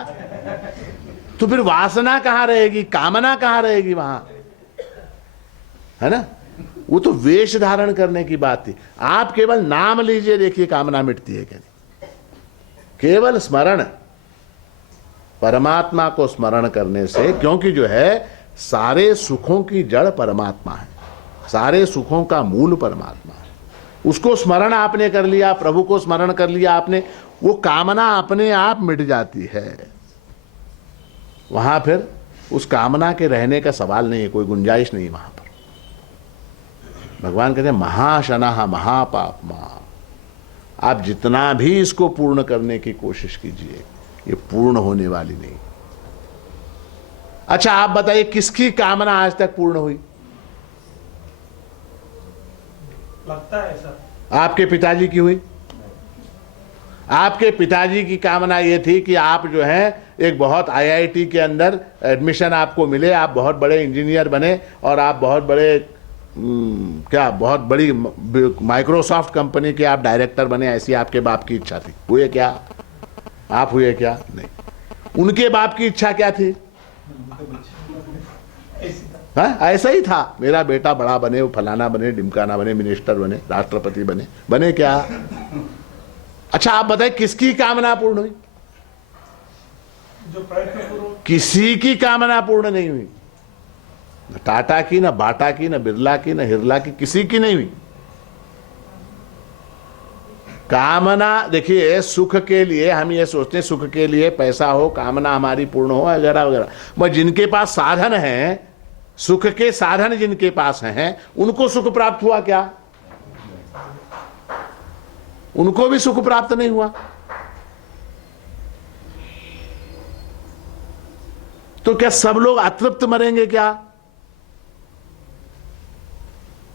तो फिर वासना कहां रहेगी, कामना कहां रहेगी वहां, है ना? वो तो वेश धारण करने की बात थी। आप केवल नाम लीजिए, देखिए कामना मिटती है क्या नहीं। केवल स्मरण, परमात्मा को स्मरण करने से, क्योंकि जो है सारे सुखों की जड़ परमात्मा है, सारे सुखों का मूल परमात्मा है। उसको स्मरण आपने कर लिया, प्रभु को स्मरण कर लिया आपने, वो कामना अपने आप मिट जाती है। वहां फिर उस कामना के रहने का सवाल नहीं है, कोई गुंजाइश नहीं वहां पर। भगवान कहते हैं महाशनः महापापमा। आप जितना भी इसको पूर्ण करने की कोशिश कीजिए, ये पूर्ण होने वाली नहीं। अच्छा आप बताइए, किसकी कामना आज तक पूर्ण हुई? लगता है सर आपके पिताजी की हुई? आपके पिताजी की कामना यह थी कि आप जो है एक बहुत आईआईटी के अंदर एडमिशन आपको मिले, आप बहुत बड़े इंजीनियर बने और आप बहुत बड़े क्या बहुत बड़ी माइक्रोसॉफ्ट कंपनी के आप डायरेक्टर बने, ऐसी आपके बाप की इच्छा थी। हुए क्या? आप हुए क्या? नहीं। उनके बाप की इच्छा क्या थी? हाँ, ऐसा ही था, मेरा बेटा बड़ा बने, वो फलाना बने, ढिमकाना बने, मिनिस्टर बने, राष्ट्रपति बने। बने क्या? अच्छा आप बताएं, किसकी कामना पूर्ण हुई? जो प्रयत्न किसी की कामना पूर्ण नहीं हुई। न टाटा की, न बाटा की, न बिरला की, न हिरला की, किसी की नहीं हुई। कामना देखिए, सुख के लिए हम ये सोचते हैं सुख के लिए पैसा हो, कामना हमारी पूर्ण हो, वगैरह वगैरह। मगर जिनके पास साधन है, सुख के साधन जिनके पास हैं, उनको सुख प्राप्त हुआ क्या? उनको भी सुख प्राप्त नहीं हुआ। तो क्या सब लोग अतृप्त मरेंगे क्या?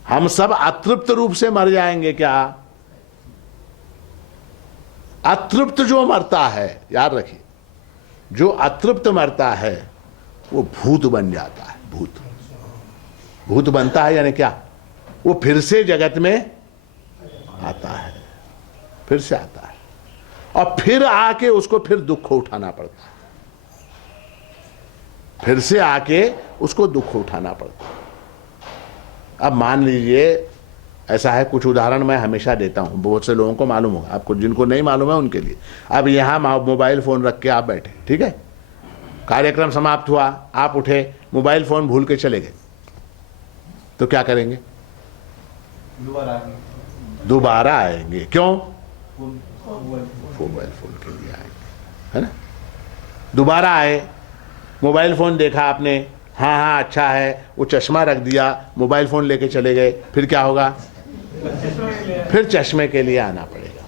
हम सब अतृप्त रूप से मर जाएंगे क्या? अतृप्त जो मरता है, याद रखिए, जो अतृप्त मरता है वो भूत बन जाता है। भूत भूत बनता है यानी क्या? वो फिर से जगत में आता है, फिर से आता है, और फिर आके उसको फिर दुख उठाना पड़ता है, फिर से आके उसको दुख उठाना पड़ता है। अब मान लीजिए ऐसा है, कुछ उदाहरण मैं हमेशा देता हूं, बहुत से लोगों को मालूम होगा, आपको जिनको नहीं मालूम है उनके लिए। अब यहां मोबाइल फोन रख के आप बैठे, ठीक है, कार्यक्रम समाप्त हुआ, आप उठे, मोबाइल फोन भूल के चले गए, तो क्या करेंगे? दोबारा आएंगे। क्यों? मोबाइल फोन के लिए आएंगे, है ना? दोबारा आए, मोबाइल फोन देखा आपने, हाँ हाँ अच्छा है, वो चश्मा रख दिया, मोबाइल फोन लेके चले गए, फिर क्या होगा? फिर चश्मे के लिए आना पड़ेगा।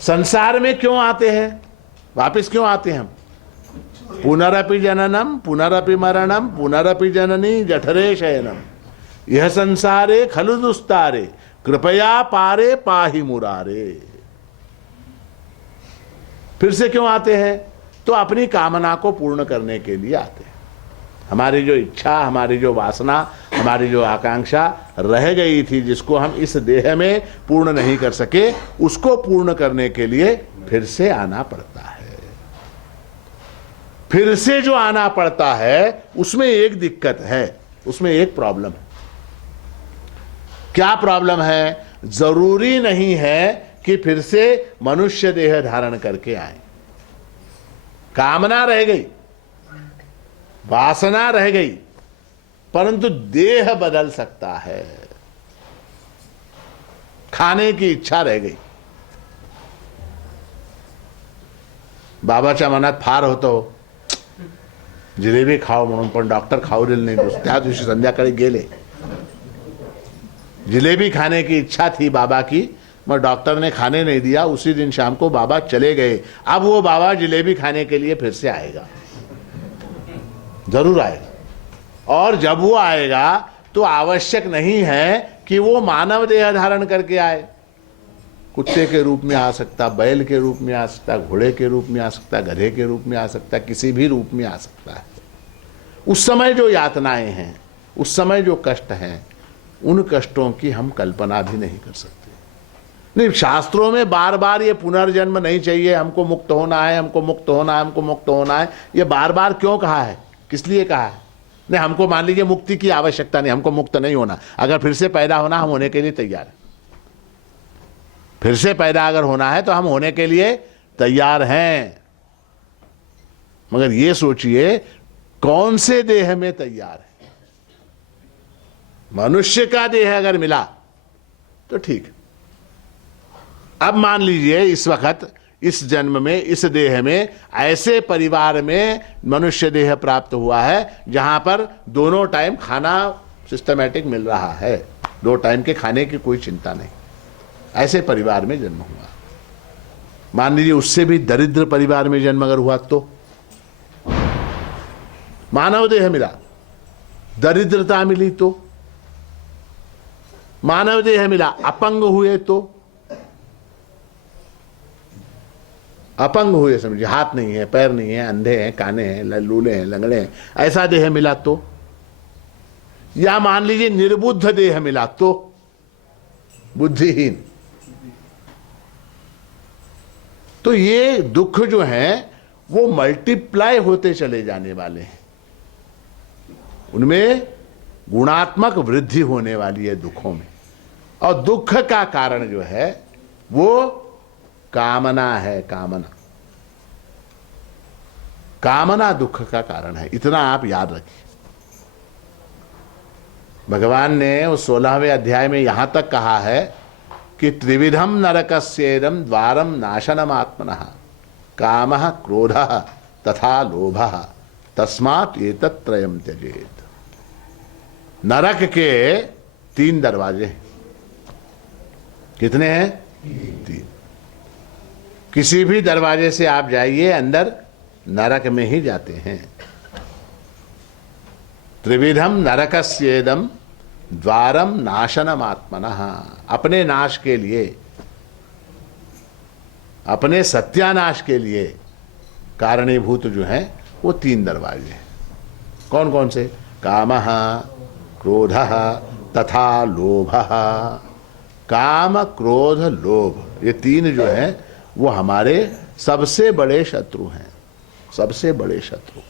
संसार में क्यों आते हैं? वापस क्यों आते हैं हम? पुनरपि जननम पुनरपि मरणम पुनरपि जननी जठरे शयनम यह संसारे खलु दुस्तारे कृपया पारे पाहि मुरारे। फिर से क्यों आते हैं? तो अपनी कामना को पूर्ण करने के लिए आते हैं। हमारी जो इच्छा, हमारी जो वासना, हमारी जो आकांक्षा रह गई थी, जिसको हम इस देह में पूर्ण नहीं कर सके, उसको पूर्ण करने के लिए फिर से आना पड़ता है। फिर से जो आना पड़ता है उसमें एक दिक्कत है, उसमें एक प्रॉब्लम है। क्या प्रॉब्लम है? जरूरी नहीं है कि फिर से मनुष्य देह धारण करके आए। कामना रह गई, वासना रह गई, परंतु देह बदल सकता है। खाने की इच्छा रह गई, बाबाच्या मनात फार होतो जिलेबी खाव म्हणून, पण डॉक्टर खाऊ दिलं नाही। त्या दिवशी संध्याकाळी गेले, जिलेबी खाने की इच्छा थी बाबा की, मगर डॉक्टर ने खाने नहीं दिया। उसी दिन शाम को बाबा चले गए। अब वो बाबा जिलेबी खाने के लिए फिर से आएगा, जरूर आएगा। और जब वो आएगा तो आवश्यक नहीं है कि वो मानव देह धारण करके आए। कुत्ते के रूप में आ सकता, बैल के रूप में आ सकता, घोड़े के रूप में आ सकता, गधे के रूप में आ सकता, किसी भी रूप में आ सकता है। उस समय जो यातनाएं हैं उस समय जो कष्ट हैं उन कष्टों की हम कल्पना भी नहीं कर सकते। नहीं, शास्त्रों में बार बार ये पुनर्जन्म नहीं चाहिए, हमको मुक्त होना है, हमको मुक्त होना है, हमको मुक्त होना है, ये बार बार क्यों कहा है, किस लिए कहा है? नहीं, हमको मान लीजिए मुक्ति की आवश्यकता नहीं, हमको मुक्त नहीं होना, अगर फिर से पैदा होना हम होने के लिए तैयार हैं। फिर से पैदा अगर होना है तो हम होने के लिए तैयार हैं, मगर ये सोचिए कौन से देह में तैयार है। मनुष्य का देह अगर मिला तो ठीक। अब मान लीजिए इस वक्त इस जन्म में इस देह में ऐसे परिवार में मनुष्य देह प्राप्त हुआ है जहां पर दोनों टाइम खाना सिस्टमैटिक मिल रहा है, 2 टाइम के खाने की कोई चिंता नहीं, ऐसे परिवार में जन्म हुआ। मान लीजिए उससे भी दरिद्र परिवार में जन्म अगर हुआ तो मानव देह मिला, दरिद्रता मिली तो, मानव देह मिला अपंग हुए तो, अपंग हुए समझिए, हाथ नहीं है, पैर नहीं है, अंधे हैं, काने हैं, लूले हैं, लंगड़े हैं, ऐसा देह मिला तो, या मान लीजिए निर्बुद्ध देह मिला तो, बुद्धिहीन, तो ये दुख जो हैं वो मल्टीप्लाई होते चले जाने वाले हैं, उनमें गुणात्मक वृद्धि होने वाली है दुखों में। और दुख का कारण जो है वो कामना है, कामना, कामना दुख का कारण है, इतना आप याद रखिए। भगवान ने उस 16वें अध्याय में यहां तक कहा है कि त्रिविधम नरकस्येदं द्वारम नाशनम आत्मनः कामः क्रोधः तथा लोभः तस्मात् एतत्त्रयम् त्यजेत्। नरक के 3 दरवाजे हैं। कितने हैं? 3। किसी भी दरवाजे से आप जाइए अंदर नरक में ही जाते हैं। त्रिविधम नरकस्येदं द्वारम नाशनम आत्मनः, अपने नाश के लिए, अपने सत्यानाश के लिए कारणीभूत जो है वो 3 दरवाजे हैं। कौन कौन से? कामः, क्रोधः तथा लोभः। काम, क्रोध, लोभ, ये 3 जो है वो हमारे सबसे बड़े शत्रु हैं, सबसे बड़े शत्रु।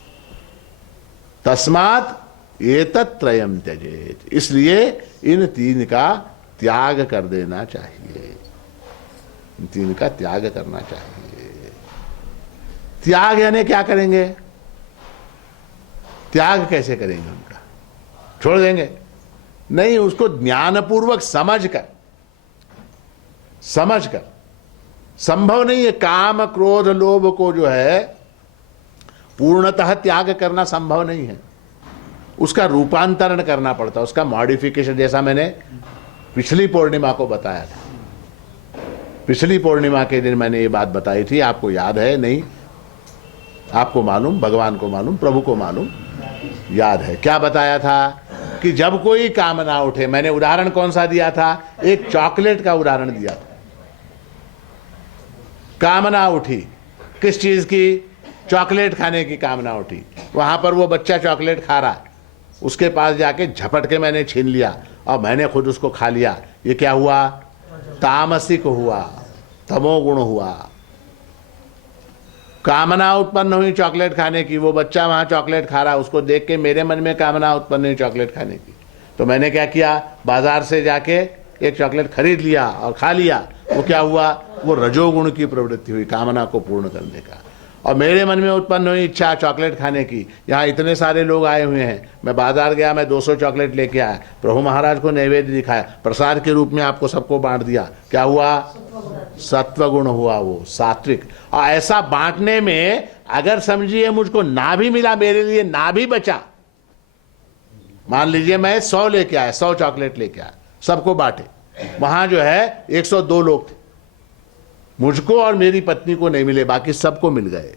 तस्मात् एतत्त्रयम् त्यजेत्, इसलिए इन 3 का त्याग कर देना चाहिए, इन 3 का त्याग करना चाहिए। त्याग यानी क्या करेंगे? त्याग कैसे करेंगे? उनका छोड़ देंगे? नहीं, उसको ज्ञानपूर्वक समझकर, संभव नहीं है। काम, क्रोध, लोभ को जो है पूर्णतः त्याग करना संभव नहीं है, उसका रूपांतरण करना पड़ता है, उसका मॉडिफिकेशन, जैसा मैंने पिछली पूर्णिमा को बताया था। पिछली पूर्णिमा के दिन मैंने ये बात बताई थी, आपको याद है? नहीं, आपको मालूम, भगवान को मालूम, प्रभु को मालूम, याद है। क्या बताया था कि जब कोई कामना उठे, मैंने उदाहरण कौन सा दिया था? एक चॉकलेट का उदाहरण दिया था। कामना उठी, किस चीज की? चॉकलेट खाने की कामना उठी। वहां पर वो बच्चा चॉकलेट खा रहा है, उसके पास जाके झपट के मैंने छीन लिया और मैंने खुद उसको खा लिया। ये क्या हुआ? तामसिक हुआ, तमोगुण हुआ। कामना उत्पन्न हुई चॉकलेट खाने की, वो बच्चा वहां चॉकलेट खा रहा है, उसको देख के मेरे मन में कामना उत्पन्न हुई चॉकलेट खाने की, तो मैंने क्या किया? बाजार से जाके एक चॉकलेट खरीद लिया और खा लिया। वो क्या हुआ? वो रजोगुण की प्रवृत्ति हुई, कामना को पूर्ण करने का। और मेरे मन में उत्पन्न हुई इच्छा चॉकलेट खाने की। यहाँ इतने सारे लोग आए हुए हैं, मैं बाजार गया, मैं 200 चॉकलेट लेके आया, प्रभु महाराज को नैवेद्य दिखाया, प्रसाद के रूप में आपको सबको बांट दिया। क्या हुआ? सत्वगुण हुआ, वो सात्विक। और ऐसा बांटने में अगर समझिए मुझको ना भी मिला, मेरे लिए ना भी बचा, मान लीजिए मैं 100 लेके आया, 100 चॉकलेट लेके आया, सबको बांटे, वहां जो है 102 लोग थे, मुझको और मेरी पत्नी को नहीं मिले, बाकी सबको मिल गए।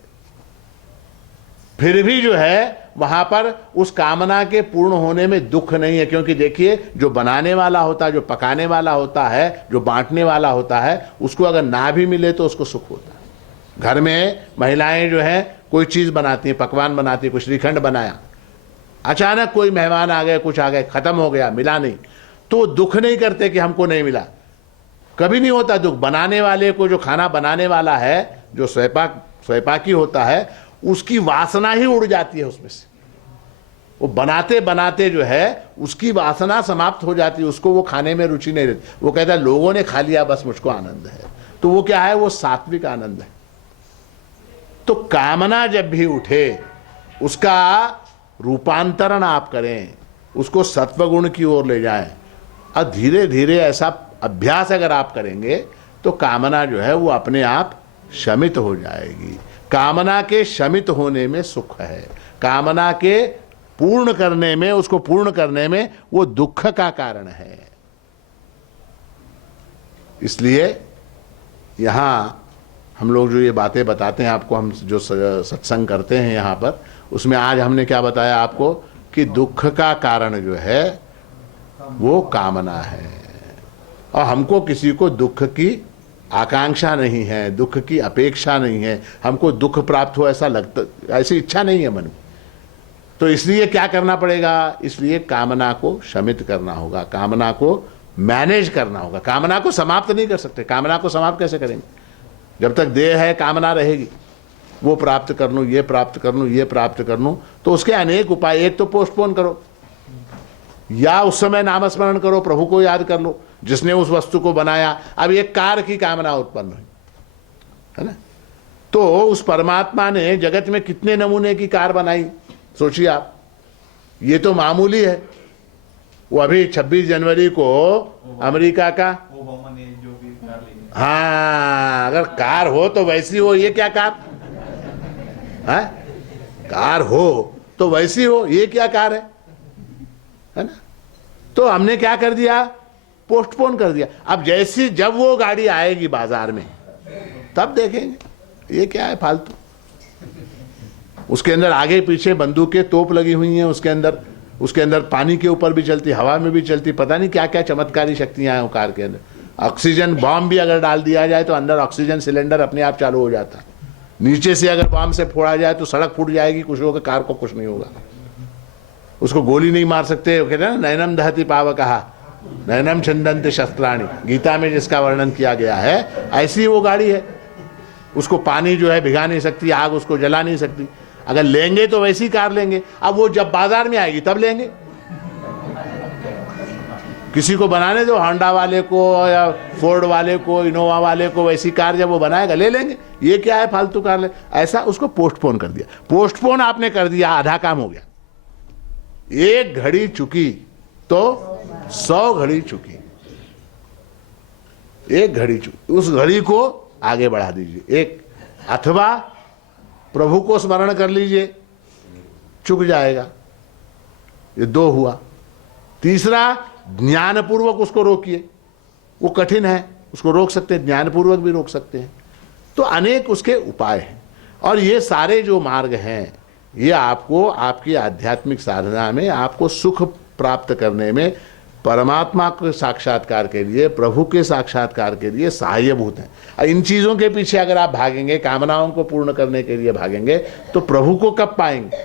फिर भी जो है वहां पर उस कामना के पूर्ण होने में दुख नहीं है, क्योंकि देखिए जो बनाने वाला होता है, जो पकाने वाला होता है, जो बांटने वाला होता है, उसको अगर ना भी मिले तो उसको सुख होता है। घर में महिलाएं जो है कोई चीज बनाती हैं, पकवान बनाती हैं, कोई श्रीखंड बनाया, अचानक कोई मेहमान आ गए, कुछ आ गए, खत्म हो गया, मिला नहीं, तो दुख नहीं करते कि हमको नहीं मिला। कभी नहीं होता दुख। बनाने वाले को, जो खाना बनाने वाला है, जो स्वयंपाकी होता है, उसकी वासना ही उड़ जाती है उसमें से। वो बनाते बनाते जो है उसकी वासना समाप्त हो जाती है, उसको वो खाने में रुचि नहीं रहती। वो कहता है लोगों ने खा लिया, बस मुझको आनंद है। तो वो क्या है? वो सात्विक आनंद है। तो कामना जब भी उठे, उसका रूपांतरण आप करें, उसको सत्वगुण की ओर ले जाएं, और धीरे धीरे ऐसा अभ्यास अगर आप करेंगे तो कामना जो है वो अपने आप शमित हो जाएगी। कामना के शमित होने में सुख है, कामना के पूर्ण करने में, उसको पूर्ण करने में वो दुख का कारण है। इसलिए यहां हम लोग जो ये बातें बताते हैं आपको, हम जो सत्संग करते हैं यहां पर, उसमें आज हमने क्या बताया आपको कि दुख का कारण जो है वो कामना है। और हमको किसी को दुख की आकांक्षा नहीं है, दुख की अपेक्षा नहीं है, हमको दुख प्राप्त हो ऐसा लगता, ऐसी इच्छा नहीं है मन में। तो इसलिए क्या करना पड़ेगा? इसलिए कामना को शमित करना होगा, कामना को मैनेज करना होगा। कामना को समाप्त नहीं कर सकते। कामना को समाप्त कैसे करेंगे? जब तक देह है कामना रहेगी, वो प्राप्त कर लूं, ये प्राप्त कर लूं, ये प्राप्त कर लूं। तो उसके अनेक उपाय, एक तो पोस्टपोन करो, या उस समय नामस्मरण करो, प्रभु को याद कर लो जिसने उस वस्तु को बनाया। अब एक कार की कामना उत्पन्न हुई है ना, तो उस परमात्मा ने जगत में कितने नमूने की कार बनाई, सोचिए आप। ये तो मामूली है। वो अभी 26 जनवरी को अमेरिका का, हाँ, अगर कार हो तो वैसी हो, ये क्या कार है? कार हो तो वैसी हो, ये क्या कार है ना? तो हमने क्या कर दिया? पोस्टपोन कर दिया। अब जैसी जब वो गाड़ी आएगी बाजार में तब देखेंगे ये क्या है फालतू। उसके अंदर आगे पीछे बंदूकें, तोप लगी हुई हैं उसके अंदर पानी के ऊपर भी चलती, हवा में भी चलती, पता नहीं क्या क्या चमत्कारी शक्तियां हैं वो कार के अंदर। ऑक्सीजन बॉम्ब भी अगर डाल दिया जाए तो अंदर ऑक्सीजन सिलेंडर अपने आप चालू हो जाता है। नीचे से अगर बॉम्ब से फोड़ा जाए तो सड़क फूट जाएगी, कुछ होगा, कार को कुछ नहीं होगा। उसको गोली नहीं मार सकते। कहते हैं ना, नैनम दहति पावकः नैनम छिन्दन्ति शस्त्राणि, गीता में जिसका वर्णन किया गया है, ऐसी वो गाड़ी है। उसको पानी जो है भिगा नहीं सकती, आग उसको जला नहीं सकती। अगर लेंगे तो वैसी कार लेंगे। अब वो जब बाजार में आएगी तब लेंगे। किसी को बनाने दो, होंडा वाले को या फोर्ड वाले को, इनोवा वाले को, वैसी कार जब वो बनाएगा ले लेंगे। ये क्या है फालतू कार ले, ऐसा उसको पोस्टपोन कर दिया। पोस्टपोन आपने कर दिया, आधा काम हो गया। एक घड़ी चुकी तो 100 घड़ी चुकी। एक घड़ी चुकी, उस घड़ी को आगे बढ़ा दीजिए। एक, अथवा प्रभु को स्मरण कर लीजिए, चुक जाएगा। ये 2 हुआ। तीसरा, ज्ञानपूर्वक उसको रोकिए। वो कठिन है, उसको रोक सकते हैं, ज्ञानपूर्वक भी रोक सकते हैं। तो अनेक उसके उपाय हैं। और ये सारे जो मार्ग हैं ये आपको आपकी आध्यात्मिक साधना में, आपको सुख प्राप्त करने में, परमात्मा के साक्षात्कार के लिए, प्रभु के साक्षात्कार के लिए सहायभूत हैं। इन चीजों के पीछे अगर आप भागेंगे, कामनाओं को पूर्ण करने के लिए भागेंगे, तो प्रभु को कब पाएंगे?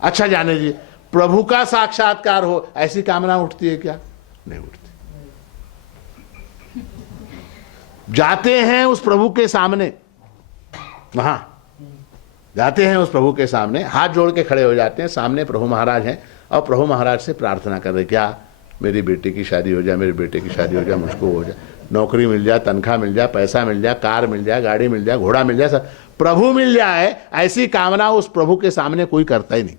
अच्छा जाने दीजिए, प्रभु का साक्षात्कार हो ऐसी कामना उठती है क्या? नहीं उठती। जाते हैं उस प्रभु के सामने, वहां जाते हैं उस प्रभु के सामने, हाथ जोड़ के खड़े हो जाते हैं, सामने प्रभु महाराज हैं, और प्रभु महाराज से प्रार्थना कर रहे, क्या मेरी बेटी की शादी हो जाए, मेरे बेटे की शादी हो जाए, मुझको हो जाए, नौकरी मिल जाए, तनख्वाह मिल जाए, पैसा मिल जाए, कार मिल जाए, गाड़ी मिल जाए, घोड़ा मिल जाए, सब प्रभु मिल जाए। ऐसी कामना उस प्रभु के सामने कोई करता ही नहीं,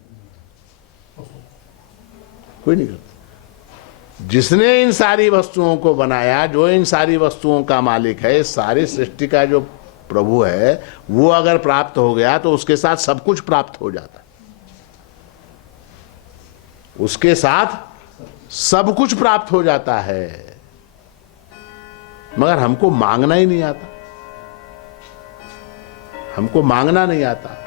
कोई नहीं करता। जिसने इन सारी वस्तुओं को बनाया, जो इन सारी वस्तुओं का मालिक है, सारी सृष्टि का जो प्रभु है, वो अगर प्राप्त हो गया तो उसके साथ सब कुछ प्राप्त हो जाता है। उसके साथ सब कुछ प्राप्त हो जाता है। मगर हमको मांगना ही नहीं आता, हमको मांगना नहीं आता।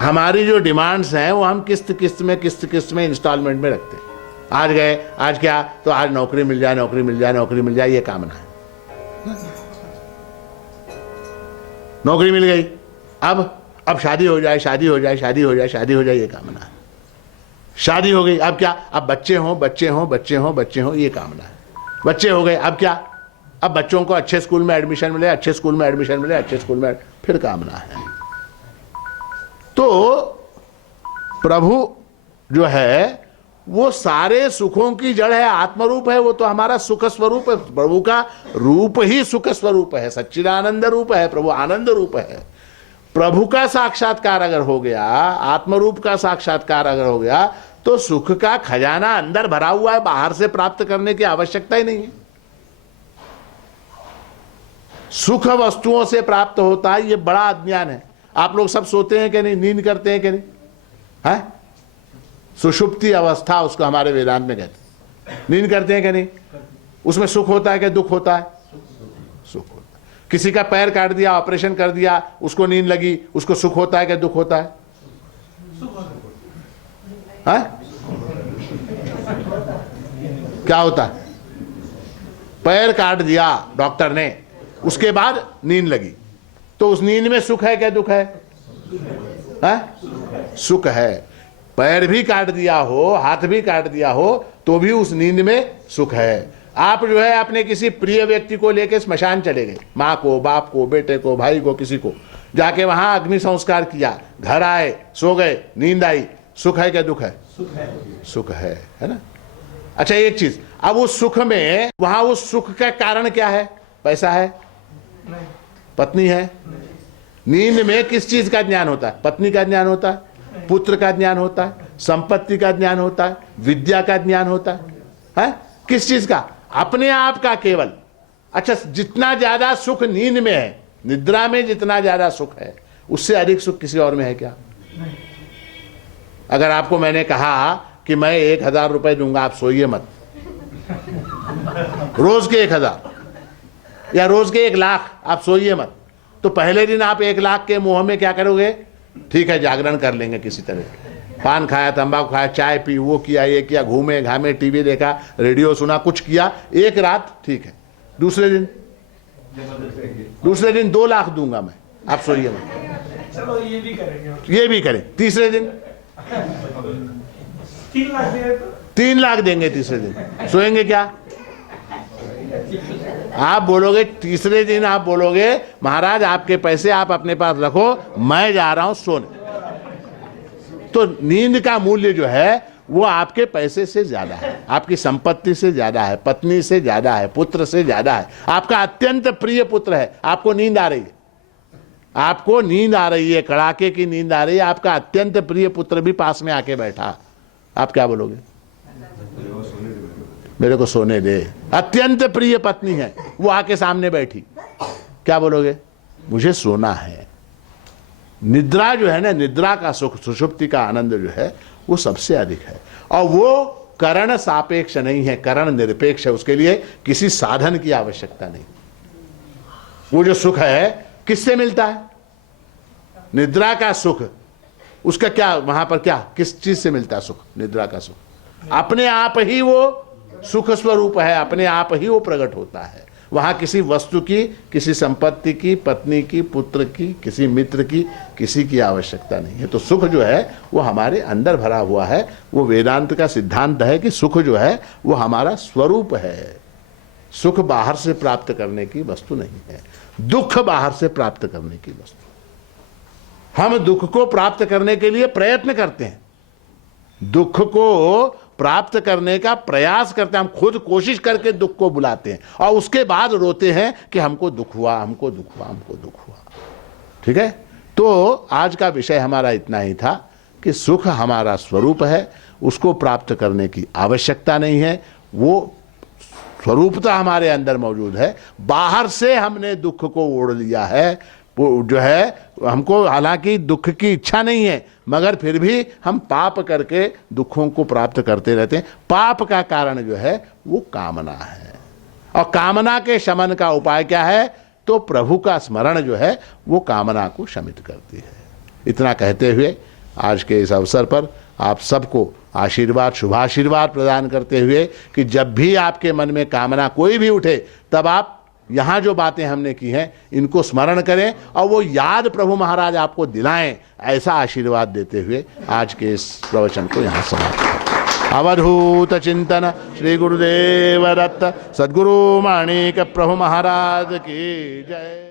हमारी जो डिमांड्स हैं वो हम किस्त किस्त में इंस्टॉलमेंट में रखते हैं। आज गए, आज क्या, तो आज नौकरी मिल जाए, नौकरी मिल जाए, नौकरी मिल जाए, ये कामना है। नौकरी मिल गई, अब शादी हो जाए, शादी हो जाए, शादी हो जाए, शादी हो जाए, ये कामना है। शादी हो गई, अब क्या? अब बच्चे हों, बच्चे हों, बच्चे हों, बच्चे हों, ये कामना है। बच्चे हो गए, अब क्या? अब बच्चों को अच्छे स्कूल में एडमिशन मिले, अच्छे स्कूल में एडमिशन मिले, अच्छे स्कूल में, फिर कामना है। तो प्रभु जो है वो सारे सुखों की जड़ है, आत्मरूप है, वो तो हमारा सुख स्वरूप है। प्रभु का रूप ही सुख स्वरूप है, सच्चिदानंद रूप है, प्रभु आनंद रूप है। प्रभु का साक्षात्कार अगर हो गया, आत्मरूप का साक्षात्कार अगर हो गया, तो सुख का खजाना अंदर भरा हुआ है, बाहर से प्राप्त करने की आवश्यकता ही नहीं है। सुख वस्तुओं से प्राप्त होता है, ये बड़ा अज्ञान है। आप लोग सब सोते हैं कि नहीं, नींद करते हैं कि नहीं? है सुषुप्ति अवस्था उसको हमारे वेदांत में कहते हैं। नींद करते हैं कि नहीं? उसमें सुख होता है कि दुख होता है? सुख होता है। किसी का पैर काट दिया, ऑपरेशन कर दिया, उसको नींद लगी, उसको सुख होता है कि दुख होता है? क्या होता है? पैर काट दिया डॉक्टर ने, उसके बाद नींद लगी, तो उस नींद में सुख है क्या दुख है? सुख है। पैर भी काट दिया हो, हाथ भी काट दिया हो, तो भी उस नींद में सुख है। आप जो है अपने किसी प्रिय व्यक्ति को लेकर स्मशान चले गए, माँ को, बाप को, बेटे को, भाई को, किसी को, जाके वहां अग्नि संस्कार किया, घर आए, सो गए, नींद आई, सुख है क्या दुख है? सुख है ना? अच्छा एक चीज, अब उस सुख में, वहां उस सुख का कारण क्या है? पैसा है? पत्नी है? नींद में किस चीज का ज्ञान होता है? पत्नी का ज्ञान होता है, पुत्र का ज्ञान होता है, संपत्ति का ज्ञान होता है, विद्या का ज्ञान होता है? किस चीज का? अपने आप का केवल। अच्छा, जितना ज्यादा सुख नींद में है, निद्रा में जितना ज्यादा सुख है, उससे अधिक सुख किसी और में है क्या? अगर आपको मैंने कहा कि मैं 1000 रुपए दूंगा, आप सोइए मत, रोज के 1000 या रोज के 1 लाख, आप सोइए मत, तो पहले दिन आप 1 लाख के मोह में क्या करोगे? ठीक है, जागरण कर लेंगे किसी तरह, पान खाया, तंबाकू खाया, चाय पी, वो किया, ये किया, घूमे घामे, टीवी देखा, रेडियो सुना, कुछ किया, 1 रात ठीक है। दूसरे दिन 2 लाख दूंगा मैं, आप सोइए मत। चलो ये भी करेंगे, ये भी करें। तीसरे दिन 3 लाख दे तो 3 लाख देंगे, तीसरे दिन सोएंगे क्या? आप बोलोगे, तीसरे दिन आप बोलोगे, महाराज आपके पैसे आप अपने पास रखो, मैं जा रहा हूं सोने। तो नींद का मूल्य जो है वो आपके पैसे से ज्यादा है, आपकी संपत्ति से ज्यादा है, पत्नी से ज्यादा है, पुत्र से ज्यादा है। आपका अत्यंत प्रिय पुत्र है, आपको नींद आ रही है, आपको नींद आ रही है, कड़ाके की नींद आ रही है, आपका अत्यंत प्रिय पुत्र भी पास में आके बैठा, आप क्या बोलोगे? मेरे को सोने दे। अत्यंत प्रिय पत्नी है, वो आके सामने बैठी, क्या बोलोगे? मुझे सोना है। निद्रा जो है ना, निद्रा का सुख, सुषुप्ति का आनंद जो है वो सबसे अधिक है, और वो करण सापेक्ष नहीं है, करण निरपेक्ष है। उसके लिए किसी साधन की आवश्यकता नहीं। वो जो सुख है किससे मिलता है? निद्रा का सुख, उसका क्या वहां पर क्या, किस चीज से मिलता है सुख? निद्रा का सुख अपने आप ही वो सुख स्वरूप है, अपने आप ही वो प्रकट होता है। वहां किसी वस्तु की, किसी संपत्ति की, पत्नी की, पुत्र की, किसी मित्र की, किसी की आवश्यकता नहीं है। तो सुख जो है वो हमारे अंदर भरा हुआ है। वो वेदांत का सिद्धांत है कि सुख जो है वो हमारा स्वरूप है। सुख बाहर से प्राप्त करने की वस्तु नहीं है, दुख बाहर से प्राप्त करने की वस्तु। हम दुख को प्राप्त करने के लिए प्रयत्न करते हैं, दुख को प्राप्त करने का प्रयास करते हैं, हम खुद कोशिश करके दुख को बुलाते हैं और उसके बाद रोते हैं कि हमको दुख हुआ, हमको दुख हुआ, हमको दुख हुआ। ठीक है, तो आज का विषय हमारा इतना ही था कि सुख हमारा स्वरूप है, उसको प्राप्त करने की आवश्यकता नहीं है, वो स्वरूपता हमारे अंदर मौजूद है। बाहर से हमने दुख को ओढ़ लिया है, वो जो है हमको, हालांकि दुख की इच्छा नहीं है, मगर फिर भी हम पाप करके दुखों को प्राप्त करते रहते हैं। पाप का कारण जो है वो कामना है, और कामना के शमन का उपाय क्या है? तो प्रभु का स्मरण जो है वो कामना को शमित करती है। इतना कहते हुए आज के इस अवसर पर आप सबको आशीर्वाद, शुभाशीर्वाद प्रदान करते हुए कि जब भी आपके मन में कामना कोई भी उठे, तब आप यहाँ जो बातें हमने की हैं इनको स्मरण करें और वो याद प्रभु महाराज आपको दिलाएं, ऐसा आशीर्वाद देते हुए आज के इस प्रवचन को यहाँ समाप्त करें। अवधूत चिंतन श्री गुरुदेव दत्त सद्गुरु माणिक प्रभु महाराज की जय।